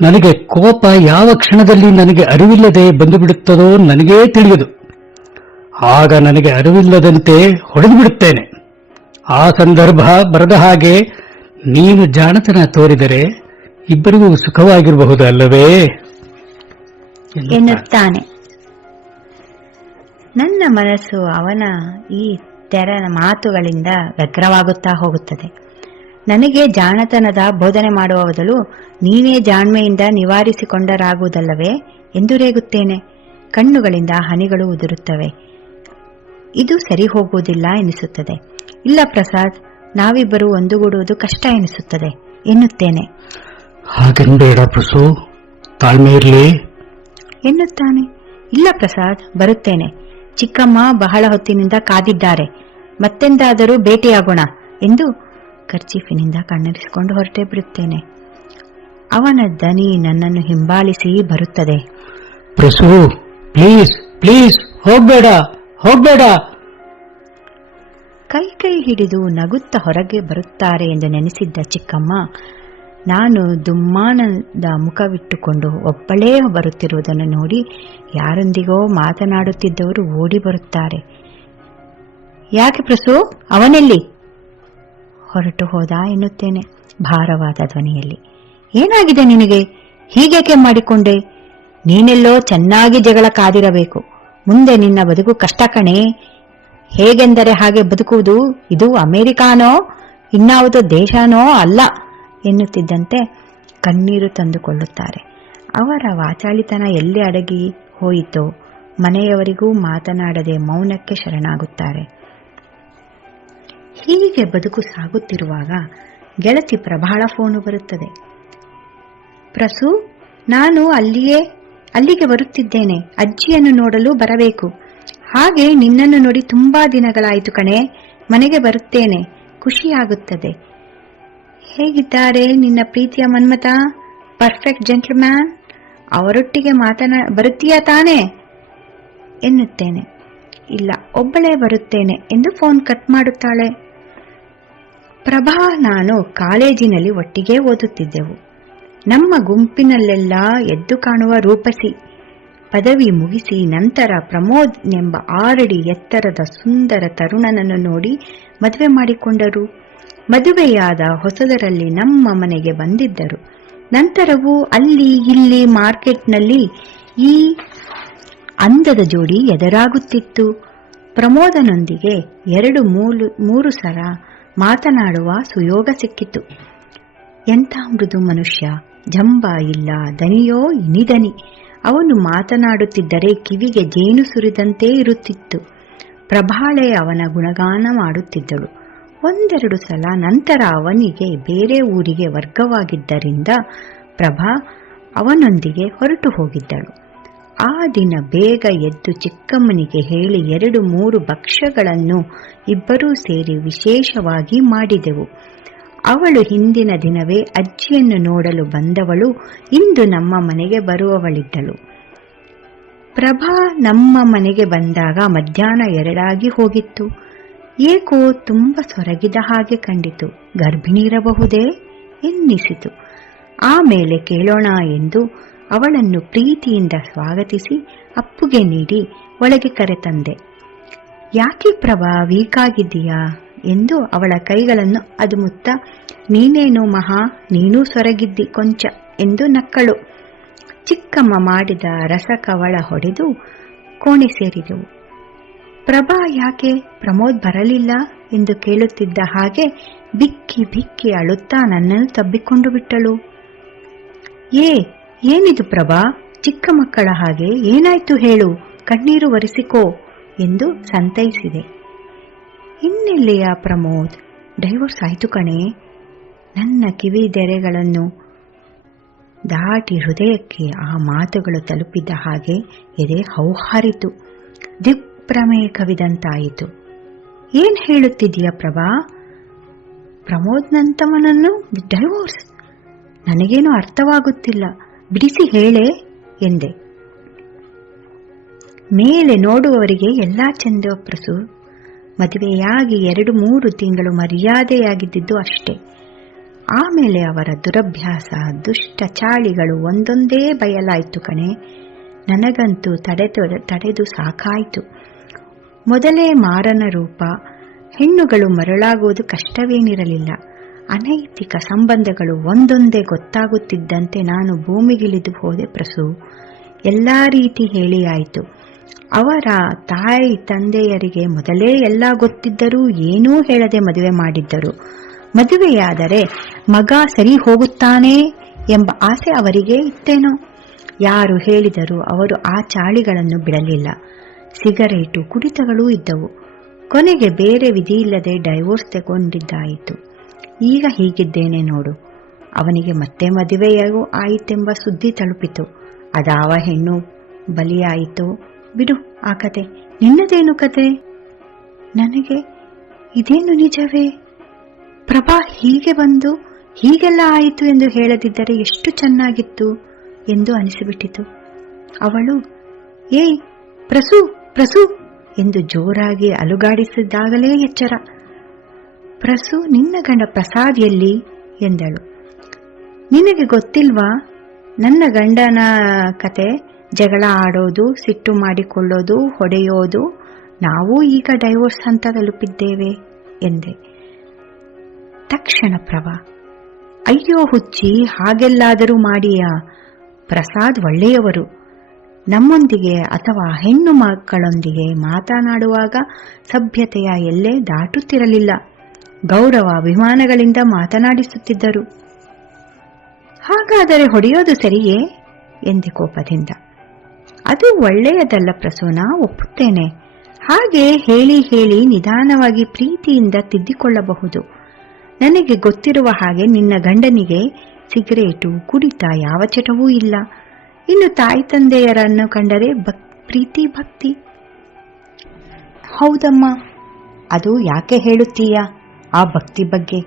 ನನಗೆ ಕೋಪ ಯಾವ ಕ್ಷಣದಲ್ಲಿ ನನಗೆ ಅರಿವಿಲ್ಲದೆ ಬಂದು ಬಿಡುತ್ತದೋ ನನಗೇ ತಿಳಿಯದು. ಆಗ ನನಗೆ ಅರಿವಿಲ್ಲದಂತೆ ಹೊಡೆದು ಬಿಡುತ್ತೇನೆ. ಆ ಸಂದರ್ಭ ಬರದ ಹಾಗೆ ನೀನು ಜಾಣತನ ತೋರಿದರೆ ಇಬ್ಬರಿಗೂ ಸುಖವಾಗಿರಬಹುದು ಅಲ್ಲವೇ ಎನ್ನುತ್ತಾನೆ. ನನ್ನ ಮನಸ್ಸು ಅವನ ಈ ತೆರನ ಮಾತುಗಳಿಂದ ವ್ಯಗ್ರವಾಗುತ್ತಾ ಹೋಗುತ್ತದೆ. ನನಗೆ ಜಾಣತನದ ಬೋಧನೆ ಮಾಡುವ ಬದಲು ನೀನೇ ಜಾಣ್ಮೆಯಿಂದ ನಿವಾರಿಸಿಕೊಂಡರಾಗುವುದಲ್ಲವೇ ಎಂದು ರೇಗುತ್ತೇನೆ. ಕಣ್ಣುಗಳಿಂದ ಹನಿಗಳು ಉದುರುತ್ತವೆ. ಇದು ಸರಿ ಹೋಗುವುದಿಲ್ಲ ಎನಿಸುತ್ತದೆ. ಇಲ್ಲ ಪ್ರಸಾದ್, ನಾವಿಬ್ಬರು ಒಂದುಗೂಡುವುದು ಕಷ್ಟ ಎನಿಸುತ್ತದೆ ಎನ್ನುತ್ತೇನೆ. ಹಾಗೆನ್ಬೇಡ ಪ್ರಸೂ, ತಾಳ್ಮೆ ಇರಲಿ ಎನ್ನುತ್ತಾನೆ. ಇಲ್ಲ ಪ್ರಸಾದ್, ಬರುತ್ತೇನೆ. ಚಿಕ್ಕಮ್ಮ ಬಹಳ ಹೊತ್ತಿನಿಂದ ಕಾದಿದ್ದಾರೆ. ಮತ್ತೆಂದಾದರೂ ಭೇಟಿಯಾಗೋಣ ಎಂದು ಕರ್ಚೀಫಿನಿಂದ ಕಣ್ಣರಿಸಿಕೊಂಡು ಹೊರಟೇ ಬಿಡುತ್ತೇನೆ. ಅವನ ದನಿ ನನ್ನನ್ನು ಹಿಂಬಾಲಿಸಿ ಬರುತ್ತದೆ. ಪ್ರಸು, ಪ್ಲೀಸ್ ಪ್ಲೀಸ್, ಹೋಗ್ಬೇಡ ಹೋಗ್ಬೇಡ. ಕೈ ಹಿಡಿದು ನಗುತ್ತಾ ಹೊರಗೆ ಬರುತ್ತಾರೆ ಎಂದು ನೆನೆಸಿದ್ದ ಚಿಕ್ಕಮ್ಮ ನಾನು ದುಮ್ಮಾನದ ಮುಖವಿಟ್ಟುಕೊಂಡು ಒಬ್ಬಳೇ ಬರುತ್ತಿರುವುದನ್ನು ನೋಡಿ ಯಾರೊಂದಿಗೋ ಮಾತನಾಡುತ್ತಿದ್ದವರು ಓಡಿ ಬರುತ್ತಾರೆ. ಯಾಕೆ ಪ್ರಸು, ಅವನೆಲ್ಲಿ? ಹೊರಟು ಹೋದ ಎನ್ನುತ್ತೇನೆ ಭಾರವಾದ ಧ್ವನಿಯಲ್ಲಿ. ಏನಾಗಿದೆ ನಿನಗೆ? ಹೀಗೇಕೆ ಮಾಡಿಕೊಂಡೆ? ನೀನೆಲ್ಲೋ ಚೆನ್ನಾಗಿ ಜಗಳ ಕಾದಿರಬೇಕು. ಮುಂದೆ ನಿನ್ನ ಬದುಕು ಕಷ್ಟ ಕಣೆ. ಹೇಗೆಂದರೆ ಹಾಗೆ ಬದುಕುವುದು. ಇದು ಅಮೆರಿಕಾನೋ ಇನ್ನಾವುದೋ ದೇಶನೋ ಅಲ್ಲ ಎನ್ನುತ್ತಿದ್ದಂತೆ ಕಣ್ಣೀರು ತಂದುಕೊಳ್ಳುತ್ತಾರೆ. ಅವರ ವಾಚಾಳಿತನ ಎಲ್ಲಿ ಅಡಗಿ ಹೋಯಿತೋ ಮನೆಯವರಿಗೂ ಮಾತನಾಡದೆ ಮೌನಕ್ಕೆ ಶರಣಾಗುತ್ತಾರೆ. ಹೀಗೆ ಬದುಕು ಸಾಗುತ್ತಿರುವಾಗ ಗೆಳತಿ ಪ್ರಭಾಳ ಫೋನು ಬರುತ್ತದೆ. ಪ್ರಸು, ನಾನು ಅಲ್ಲಿಗೆ ಬರುತ್ತಿದ್ದೇನೆ. ಅಜ್ಜಿಯನ್ನು ನೋಡಲು ಬರಬೇಕು. ಹಾಗೆ ನಿನ್ನನ್ನು ನೋಡಿ ತುಂಬಾ ದಿನಗಳಾಯಿತು ಕಣೆ. ಮನೆಗೆ ಬರುತ್ತೇನೆ, ಖುಷಿಯಾಗುತ್ತದೆ. ಹೇಗಿದ್ದಾರೆ ನಿನ್ನ ಪ್ರೀತಿಯ ಮನ್ಮಥ? Perfect gentleman. ಅವರೊಟ್ಟಿಗೆ ಬರುತ್ತೀಯಾ ತಾನೇ ಎನ್ನುತ್ತೇನೆ. ಇಲ್ಲ, ಒಬ್ಬಳೇ ಬರುತ್ತೇನೆ ಎಂದು ಫೋನ್ ಕಟ್ ಮಾಡುತ್ತಾಳೆ. ಪ್ರಭಾ ನಾನು ಕಾಲೇಜಿನಲ್ಲಿ ಒಟ್ಟಿಗೆ ಓದುತ್ತಿದ್ದೆವು. ನಮ್ಮ ಗುಂಪಿನಲ್ಲೆಲ್ಲ ಎದ್ದು ಕಾಣುವ ರೂಪಸಿ. ಪದವಿ ಮುಗಿಸಿ ನಂತರ ಪ್ರಮೋದ್ ಎಂಬ 6 ಅಡಿ ಎತ್ತರದ ಸುಂದರ ತರುಣನನ್ನು ನೋಡಿ ಮದುವೆ ಮಾಡಿಕೊಂಡರು. ಮದುವೆಯಾದ ಹೊಸದರಲ್ಲಿ ನಮ್ಮ ಮನೆಗೆ ಬಂದಿದ್ದರು. ನಂತರವೂ ಅಲ್ಲಿ ಇಲ್ಲಿ ಮಾರ್ಕೆಟ್ನಲ್ಲಿ ಈ ಅಂದದ ಜೋಡಿ ಎದುರಾಗುತ್ತಿತ್ತು. ಪ್ರಮೋದನೊಂದಿಗೆ 2-3 ಸಲ ಮಾತನಾಡುವ ಸುಯೋಗ ಸಿಕ್ಕಿತು. ಎಂಥ ಮೃದು ಮನುಷ್ಯ, ಜಂಬ ಇಲ್ಲ, ದನಿಯೋ ಇನಿದನಿ. ಅವನು ಮಾತನಾಡುತ್ತಿದ್ದರೆ ಕಿವಿಗೆ ಜೇನು ಸುರಿದಂತೆ ಇರುತ್ತಿತ್ತು. ಪ್ರಭಾಳೆ ಅವನ ಗುಣಗಾನ ಮಾಡುತ್ತಿದ್ದಳು. 1-2 ಸಲ ನಂತರ ಅವನಿಗೆ ಬೇರೆ ಊರಿಗೆ ವರ್ಗವಾಗಿದ್ದರಿಂದ ಪ್ರಭಾ ಅವನೊಂದಿಗೆ ಹೊರಟು ಹೋಗಿದ್ದಳು. ಆ ದಿನ ಬೇಗ ಎದ್ದು ಚಿಕ್ಕಮ್ಮನಿಗೆ ಹೇಳಿ 2-3 ಭಕ್ಷ್ಯಗಳನ್ನು ಇಬ್ಬರೂ ಸೇರಿ ವಿಶೇಷವಾಗಿ ಮಾಡಿದೆವು. ಅವಳು ಹಿಂದಿನ ದಿನವೇ ಅಜ್ಜಿಯನ್ನು ನೋಡಲು ಬಂದವಳು ಇಂದು ನಮ್ಮ ಮನೆಗೆ ಬರುವವಳಿದ್ದಳು. ಪ್ರಭಾ ನಮ್ಮ ಮನೆಗೆ ಬಂದಾಗ ಮಧ್ಯಾಹ್ನ 2 ಆಗಿ ಹೋಗಿತ್ತು. ಏಕೋ ತುಂಬ ಸೊರಗಿದ ಹಾಗೆ ಕಂಡಿತು. ಗರ್ಭಿಣಿ ಇರಬಹುದೇ ಎನ್ನಿಸಿತು. ಆಮೇಲೆ ಕೇಳೋಣ ಎಂದು ಅವಳನ್ನು ಪ್ರೀತಿಯಿಂದ ಸ್ವಾಗತಿಸಿ ಅಪ್ಪುಗೆ ನೀಡಿ ಒಳಗೆ ಕರೆತಂದೆ. ಯಾಕೆ ಪ್ರಭಾ, ವೀಕಾಗಿದ್ದೀಯಾ ಎಂದು ಅವಳ ಕೈಗಳನ್ನು ಅದುಮುತ್ತ, ನೀನೇನು ಮಹಾ, ನೀನೂ ಸೊರಗಿದ್ದಿ ಕೊಂಚ ಎಂದು ನಕ್ಕಳು. ಚಿಕ್ಕಮ್ಮ ಮಾಡಿದ ರಸಕವಳ ಹೊಡೆದು ಕೋಣೆ ಸೇರಿದೆವು. ಪ್ರಭಾ ಯಾಕೆ ಪ್ರಮೋದ್ ಬರಲಿಲ್ಲ ಎಂದು ಕೇಳುತ್ತಿದ್ದ ಹಾಗೆ ಬಿಕ್ಕಿ ಬಿಕ್ಕಿ ಅಳುತ್ತಾ ನನ್ನನ್ನು ತಬ್ಬಿಕೊಂಡು ಬಿಟ್ಟಳು. ಏನಿದು ಪ್ರಭಾ, ಚಿಕ್ಕ ಮಕ್ಕಳ ಹಾಗೆ, ಏನಾಯ್ತು ಹೇಳು, ಕಣ್ಣೀರು ಒರೆಸಿಕೋ ಎಂದು ಸಂತೈಸಿದೆ. ಇನ್ನೆಲ್ಲಿಯ ಪ್ರಮೋದ್, ಡೈವೋರ್ಸ್ ಆಯ್ತು ಕಣೆ. ನನ್ನ ಕಿವಿದೆರೆಗಳನ್ನು ದಾಟಿ ಹೃದಯಕ್ಕೆ ಆ ಮಾತುಗಳು ತಲುಪಿದ್ದ ಹಾಗೆ ಎದೆ ಹೌಹಾರಿತು. ದಿಗ್ಭ್ರಮೆ ಕವಿದಂತಾಯಿತು. ಏನ್ ಹೇಳುತ್ತಿದ್ದೀಯ ಪ್ರಭಾ? ಪ್ರಮೋದ್ನಂತವನನ್ನು ಡೈವೋರ್ಸ್? ನನಗೇನು ಅರ್ಥವಾಗುತ್ತಿಲ್ಲ, ಬಿಡಿಸಿ ಹೇಳೆ ಎಂದೆ. ಮೇಲೆ ನೋಡುವವರಿಗೆ ಎಲ್ಲಾ ಚೆಂದ ಪ್ರಸು. ಮದುವೆಯಾಗಿ 2-3 ತಿಂಗಳು ಮರ್ಯಾದೆಯಾಗಿದ್ದಿದ್ದು ಅಷ್ಟೇ. ಆಮೇಲೆ ಅವರ ದುರಭ್ಯಾಸ, ದುಷ್ಟ ಚಾಳಿಗಳು ಒಂದೊಂದೇ ಬಯಲಾಯ್ತು ಕಣೆ. ನನಗಂತೂ ತಡೆದು ಸಾಕಾಯ್ತು. ಮೊದಲೇ ಮಾರನ ರೂಪ. ಹೆಣ್ಣುಗಳು ಮರಳಾಗುವುದು ಕಷ್ಟವೇನಿರಲಿಲ್ಲ. ಅನೈತಿಕ ಸಂಬಂಧಗಳು ಒಂದೊಂದೇ ಗೊತ್ತಾಗುತ್ತಿದ್ದಂತೆ ನಾನು ಭೂಮಿಗಿಳಿದು ಹೋದೆ ಪ್ರಸು. ಎಲ್ಲಾ ರೀತಿ ಹೇಳಿ ಆಯಿತು. ಅವರ ತಾಯಿ ತಂದೆಯರಿಗೆ ಮೊದಲೇ ಎಲ್ಲ ಗೊತ್ತಿದ್ದರೂ ಏನೂ ಹೇಳದೆ ಮದುವೆ ಮಾಡಿದ್ದರು. ಮದುವೆಯಾದರೆ ಮಗ ಸರಿ ಹೋಗುತ್ತಾನೆ ಎಂಬ ಆಸೆ ಅವರಿಗೆ ಇತ್ತೇನೋ. ಯಾರು ಹೇಳಿದರೂ ಅವರು ಆ ಚಾಳಿಗಳನ್ನು ಬಿಡಲಿಲ್ಲ. ಸಿಗರೇಟು, ಕುಡಿತಗಳೂ ಇದ್ದವು. ಕೊನೆಗೆ ಬೇರೆ ವಿಧಿಯಿಲ್ಲದೆ ಡೈವೋರ್ಸ್ ತಗೊಂಡಿದ್ದಾಯಿತು. ಈಗ ಹೀಗಿದ್ದೇನೆ ನೋಡು. ಅವನಿಗೆ ಮತ್ತೆ ಮದುವೆಯಾಗೂ ಆಯಿತೆಂಬ ಸುದ್ದಿ ತಲುಪಿತು. ಅದಾವ ಹೆಣ್ಣು ಬಲಿಯಾಯಿತು. ಬಿಡು ಆ ಕತೆ. ನಿನ್ನದೇನು ಕತೆ? ನನಗೆ ಇದೇನು ನಿಜವೇ? ಪ್ರಭಾ ಹೀಗೆ ಬಂದು ಹೀಗೆಲ್ಲ ಆಯಿತು ಎಂದು ಹೇಳದಿದ್ದರೆ ಎಷ್ಟು ಚೆನ್ನಾಗಿತ್ತು ಎಂದು ಅನಿಸಿಬಿಟ್ಟಿತು. ಅವಳು ಏಯ್ ಪ್ರಸು ಪ್ರಸು ಎಂದು ಜೋರಾಗಿ ಅಲುಗಾಡಿಸಿದಾಗಲೇ ಎಚ್ಚರ. ಪ್ರಸು, ನಿನ್ನ ಗಂಡ ಪ್ರಸಾದ್ ಎಲ್ಲಿ ಎಂದಳು. ನಿನಗೆ ಗೊತ್ತಿಲ್ವಾ ನನ್ನ ಗಂಡನ ಕತೆ? ಜಗಳ ಆಡೋದು, ಸಿಟ್ಟು ಮಾಡಿಕೊಳ್ಳೋದು, ಹೊಡೆಯೋದು. ನಾವು ಈಗ ಡೈವೋರ್ಸ್ ಹಂತ ತಲುಪಿದ್ದೇವೆ ಎಂದೆ. ತಕ್ಷಣ ಪ್ರಭಾ, ಅಯ್ಯೋ ಹುಚ್ಚಿ, ಹಾಗೆಲ್ಲಾದರೂ ಮಾಡಿಯಾ? ಪ್ರಸಾದ್ ಒಳ್ಳೆಯವರು. ನಮ್ಮೊಂದಿಗೆ ಅಥವಾ ಹೆಣ್ಣು ಮಕ್ಕಳೊಂದಿಗೆ ಮಾತನಾಡುವಾಗ ಸಭ್ಯತೆಯ ಎಲ್ಲೇ ದಾಟುತ್ತಿರಲಿಲ್ಲ. ಗೌರವ ಅಭಿಮಾನಗಳಿಂದ ಮಾತನಾಡಿಸುತ್ತಿದ್ದರು. ಹಾಗಾದರೆ ಹೊಡೆಯೋದು ಸರಿಯೇ ಎಂದೆ ಕೋಪದಿಂದ. ಅದು ಒಳ್ಳೆಯದಲ್ಲ ಪ್ರಸೂನ, ಒಪ್ಪುತ್ತೇನೆ. ಹಾಗೆ ಹೇಳಿ ಹೇಳಿ ನಿಧಾನವಾಗಿ ಪ್ರೀತಿಯಿಂದ ತಿದ್ದಿಕೊಳ್ಳಬಹುದು. ನನಗೆ ಗೊತ್ತಿರುವ ಹಾಗೆ ನಿನ್ನ ಗಂಡನಿಗೆ ಸಿಗರೇಟು, ಕುಡಿತ ಯಾವ ಚಟವೂ ಇಲ್ಲ. ಇನ್ನು ತಾಯಿ ತಂದೆಯರನ್ನು ಕಂಡರೆ ಪ್ರೀತಿ ಭಕ್ತಿ. ಹೌದಮ್ಮ, ಅದು ಯಾಕೆ ಹೇಳುತ್ತೀಯಾ ಆ ಭಕ್ತಿ ಬಗ್ಗೆ?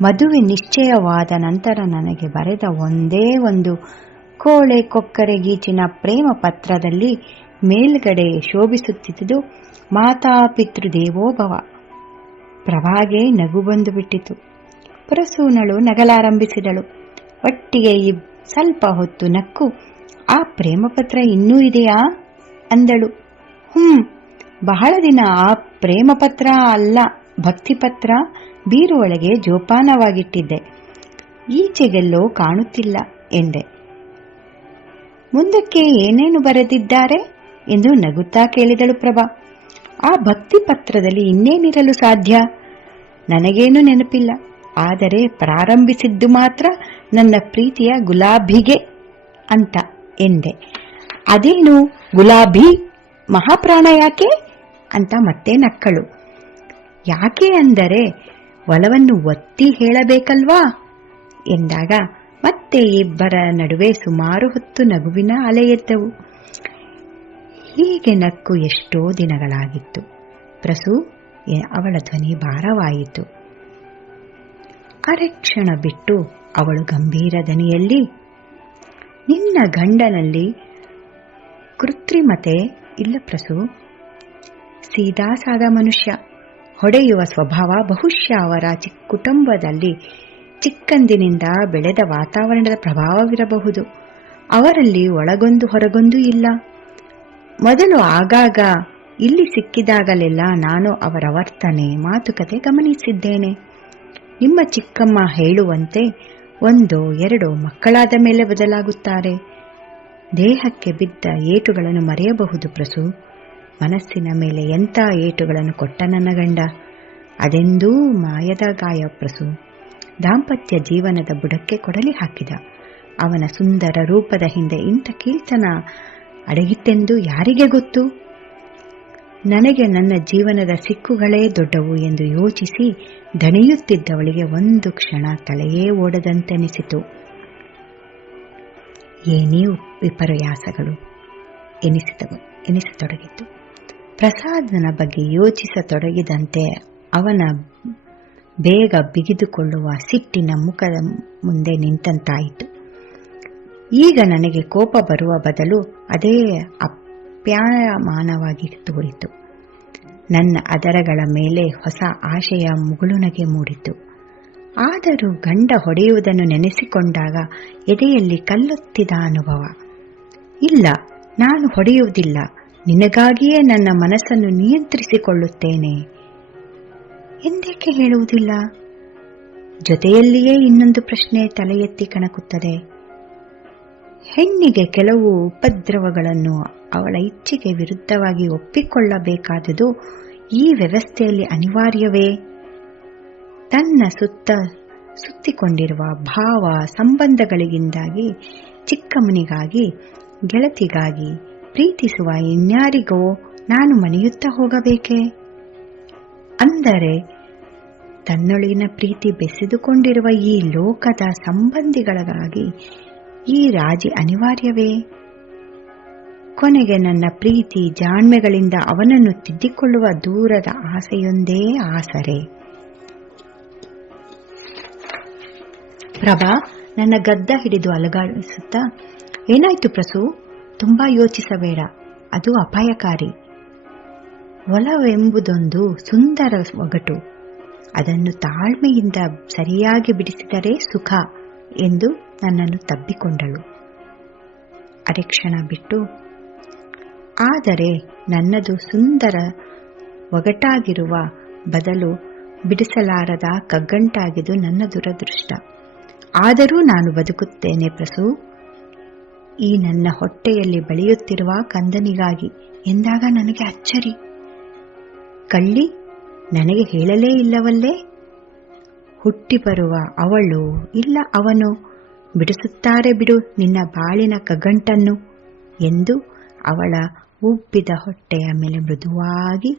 ಮದುವೆ ನಿಶ್ಚಯವಾದ ನಂತರ ನನಗೆ ಬರೆದ ಒಂದೇ ಒಂದು ಕೋಳೆ ಕೊಕ್ಕರೆ ಗೀಚಿನ ಪ್ರೇಮ ಪತ್ರದಲ್ಲಿ ಮೇಲ್ಗಡೆ ಶೋಭಿಸುತ್ತಿದ್ದುದು ಮಾತಾ ಪಿತೃದೇವೋಭವ. ಪ್ರಭಾಗೆ ನಗು ಬಂದು ಬಿಟ್ಟಿತು. ಪ್ರಸೂನಳು ನಗಲಾರಂಭಿಸಿದಳು. ಒಟ್ಟಿಗೆ ಸ್ವಲ್ಪ ಹೊತ್ತು ನಕ್ಕು, ಆ ಪ್ರೇಮ ಪತ್ರ ಇನ್ನೂ ಇದೆಯಾ ಅಂದಳು. ಬಹಳ ದಿನ ಆ ಪ್ರೇಮ ಪತ್ರ ಅಲ್ಲ, ಭಕ್ತಿ ಪತ್ರ ಬೀರುವೊಳಗೆ ಜೋಪಾನವಾಗಿಟ್ಟಿದ್ದೆ. ಈಚೆಗೆಲ್ಲೋ ಕಾಣುತ್ತಿಲ್ಲ ಎಂದೆ. ಮುಂದಕ್ಕೆ ಏನೇನು ಬರೆದಿದ್ದಾರೆ ಎಂದು ನಗುತ್ತಾ ಕೇಳಿದಳು ಪ್ರಭಾ. ಆ ಭಕ್ತಿ ಪತ್ರದಲ್ಲಿ ಇನ್ನೇನಿರಲು ಸಾಧ್ಯ? ನನಗೇನು ನೆನಪಿಲ್ಲ. ಆದರೆ ಪ್ರಾರಂಭಿಸಿದ್ದು ಮಾತ್ರ ನನ್ನ ಪ್ರೀತಿಯ ಗುಲಾಬಿಗೆ ಅಂತ ಎಂದೆ. ಅದೇನು ಗುಲಾಬಿ? ಮಹಾಪ್ರಾಣ ಯಾಕೆ ಅಂತ ಮತ್ತೆ ನಕ್ಕಳು. ಯಾಕೆ ಅಂದರೆ ಒಲವನ್ನು ಒತ್ತಿ ಹೇಳಬೇಕಲ್ವಾ ಎಂದಾಗ ಮತ್ತೆ ಇಬ್ಬರ ನಡುವೆ ಸುಮಾರು ಹೊತ್ತು ನಗುವಿನ ಅಲೆ ಎದ್ದವು. ಹೀಗೆ ನಕ್ಕು ಎಷ್ಟೋ ದಿನಗಳಾಗಿತ್ತು. ಪ್ರಸು, ಅವಳ ಧ್ವನಿ ಭಾರವಾಯಿತು. ಅರೆಕ್ಷಣ ಬಿಟ್ಟು ಅವಳು ಗಂಭೀರ ದನಿಯಲ್ಲಿ, ನಿನ್ನ ಗಂಡನಲ್ಲಿ ಕೃತ್ರಿಮತೆ ಇಲ್ಲ ಪ್ರಸು. ಸೀದಾ ಸಾದಾ ಮನುಷ್ಯ. ಹೊಡೆಯುವ ಸ್ವಭಾವ ಬಹುಶಃ ಅವರ ಕುಟುಂಬದಲ್ಲಿ ಚಿಕ್ಕಂದಿನಿಂದ ಬೆಳೆದ ವಾತಾವರಣದ ಪ್ರಭಾವವಿರಬಹುದು. ಅವರಲ್ಲಿ ಒಳಗೊಂದು ಹೊರಗೊಂದು ಇಲ್ಲ. ಮೊದಲು ಆಗಾಗ ಇಲ್ಲಿ ಸಿಕ್ಕಿದಾಗಲೆಲ್ಲ ನಾನು ಅವರ ವರ್ತನೆ, ಮಾತುಕತೆ ಗಮನಿಸಿದ್ದೇನೆ. ನಿಮ್ಮ ಚಿಕ್ಕಮ್ಮ ಹೇಳುವಂತೆ 1-2 ಮಕ್ಕಳಾದ ಮೇಲೆ ಬದಲಾಗುತ್ತಾರೆ. ದೇಹಕ್ಕೆ ಬಿದ್ದ ಏಟುಗಳನ್ನು ಮರೆಯಬಹುದು ಪ್ರಸು. ಮನಸ್ಸಿನ ಮೇಲೆ ಎಂಥ ಏಟುಗಳನ್ನು ಕೊಟ್ಟ ನನ್ನ ಗಂಡ, ಅದೆಂದೂ ಮಾಯದ ಗಾಯ ಪ್ರಸು. ದಾಂಪತ್ಯ ಜೀವನದ ಬುಡಕ್ಕೆ ಕೊಡಲಿ ಹಾಕಿದ. ಅವನ ಸುಂದರ ರೂಪದ ಹಿಂದೆ ಇಂಥ ಕೀರ್ತನ ಅಡಗಿತ್ತೆಂದು ಯಾರಿಗೆ ಗೊತ್ತು? ನನಗೆ ನನ್ನ ಜೀವನದ ಸಿಕ್ಕುಗಳೇ ದೊಡ್ಡವು ಎಂದು ಯೋಚಿಸಿ ದಣಿಯುತ್ತಿದ್ದವಳಿಗೆ ಒಂದು ಕ್ಷಣ ತಲೆಯೇ ಓಡದಂತೆನಿಸಿತು. ಏನೇ ವಿಪರ್ಯಾಸಗಳು ಎನಿಸತೊಡಗಿತು. ಪ್ರಸಾದನ ಬಗ್ಗೆ ಯೋಚಿಸತೊಡಗಿದಂತೆ ಅವನ ಬೇಗ ಬಿಗಿದುಕೊಳ್ಳುವ ಸಿಟ್ಟಿನ ಮುಖದ ಮುಂದೆ ನಿಂತಂತಾಯಿತು. ಈಗ ನನಗೆ ಕೋಪ ಬರುವ ಬದಲು ಅದೇ ಅಪ್ಯಾಯಮಾನವಾಗಿ ತೋರಿತು. ನನ್ನ ಅದರಗಳ ಮೇಲೆ ಹೊಸ ಆಶಯ ಮುಗುಳುನಗೆ ಮೂಡಿತು. ಆದರೂ ಗಂಡ ಹೊಡೆಯುವುದನ್ನು ನೆನೆಸಿಕೊಂಡಾಗ ಎದೆಯಲ್ಲಿ ಕಲ್ಲೊತ್ತಿದ ಅನುಭವ. ಇಲ್ಲ, ನಾನು ಹೊಡೆಯುವುದಿಲ್ಲ. ನಿನಗಾಗಿಯೇ ನನ್ನ ಮನಸ್ಸನ್ನು ನಿಯಂತ್ರಿಸಿಕೊಳ್ಳುತ್ತೇನೆ ಎಂದೇಕೆ ಹೇಳುವುದಿಲ್ಲ? ಜೊತೆಯಲ್ಲಿಯೇ ಇನ್ನೊಂದು ಪ್ರಶ್ನೆ ತಲೆ ಎತ್ತಿ ಕಣಕುತ್ತದೆ. ಹೆಣ್ಣಿಗೆ ಕೆಲವು ಉಪದ್ರವಗಳನ್ನು ಅವಳ ಇಚ್ಛೆಗೆ ವಿರುದ್ಧವಾಗಿ ಒಪ್ಪಿಕೊಳ್ಳಬೇಕಾದುದು ಈ ವ್ಯವಸ್ಥೆಯಲ್ಲಿ ಅನಿವಾರ್ಯವೇ? ತನ್ನ ಸುತ್ತಿಕೊಂಡಿರುವ ಭಾವ ಸಂಬಂಧಗಳಿಂದಾಗಿ, ಚಿಕ್ಕಮ್ಮನಿಗಾಗಿ, ಗೆಳತಿಗಾಗಿ ಪ್ರೀತಿಸುವ ಇನ್ಯಾರಿಗೋ ನಾನು ಮನೆಯುತ್ತಾ ಹೋಗಬೇಕೇ? ಅಂದರೆ ತನ್ನೊಳಗಿನ ಪ್ರೀತಿ ಬೆಸೆದುಕೊಂಡಿರುವ ಈ ಲೋಕದ ಸಂಬಂಧಿಗಳಿಗಾಗಿ ಈ ರಾಜಿ ಅನಿವಾರ್ಯವೇ? ಕೊನೆಗೆ ನನ್ನ ಪ್ರೀತಿ ಜಾಣ್ಮೆಗಳಿಂದ ಅವನನ್ನು ತಿದ್ದಿಕೊಳ್ಳುವ ದೂರದ ಆಸೆಯೊಂದೇ ಆಸರೆ. ಪ್ರಭಾ ನನ್ನ ಗದ್ದ ಹಿಡಿದು ಅಲುಗಾಡಿಸುತ್ತಾ, ಏನಾಯ್ತು ಪ್ರಸು? ತುಂಬಾ ಯೋಚಿಸಬೇಡ, ಅದು ಅಪಾಯಕಾರಿ. ಒಲವೆಂಬುದೊಂದು ಸುಂದರ ಒಗಟು, ಅದನ್ನು ತಾಳ್ಮೆಯಿಂದ ಸರಿಯಾಗಿ ಬಿಡಿಸಿದರೆ ಸುಖ ಎಂದು ನನ್ನನ್ನು ತಬ್ಬಿಕೊಂಡಳು. ಅರೆಕ್ಷಣ ಬಿಟ್ಟು, ಆದರೆ ನನ್ನದು ಸುಂದರ ಒಗಟಾಗಿರುವ ಬದಲು ಬಿಡಿಸಲಾರದ ಕಗ್ಗಂಟಾಗಿದ್ದು ನನ್ನ ದುರದೃಷ್ಟ. ಆದರೂ ನಾನು ಬದುಕುತ್ತೇನೆ ಪ್ರಸು, ಈ ನನ್ನ ಹೊಟ್ಟೆಯಲ್ಲಿ ಬೆಳೆಯುತ್ತಿರುವ ಕಂದನಿಗಾಗಿ ಎಂದಾಗ ನನಗೆ ಅಚ್ಚರಿ. ಕಳ್ಳಿ ನನಗೆ ಹೇಳಲೇ ಇಲ್ಲವಲ್ಲೇ? ಹುಟ್ಟಿ ಬರುವ ಅವಳು ಇಲ್ಲ ಅವನು ಬಿಡಿಸುತ್ತಾರೆ ಬಿಡು ನಿನ್ನ ಬಾಳಿನ ಕಗ್ಗಂಟನ್ನು ಎಂದು ಅವಳ ಉಬ್ಬಿದ ಹೊಟ್ಟೆಯ ಮೇಲೆ ಮೃದುವಾಗಿ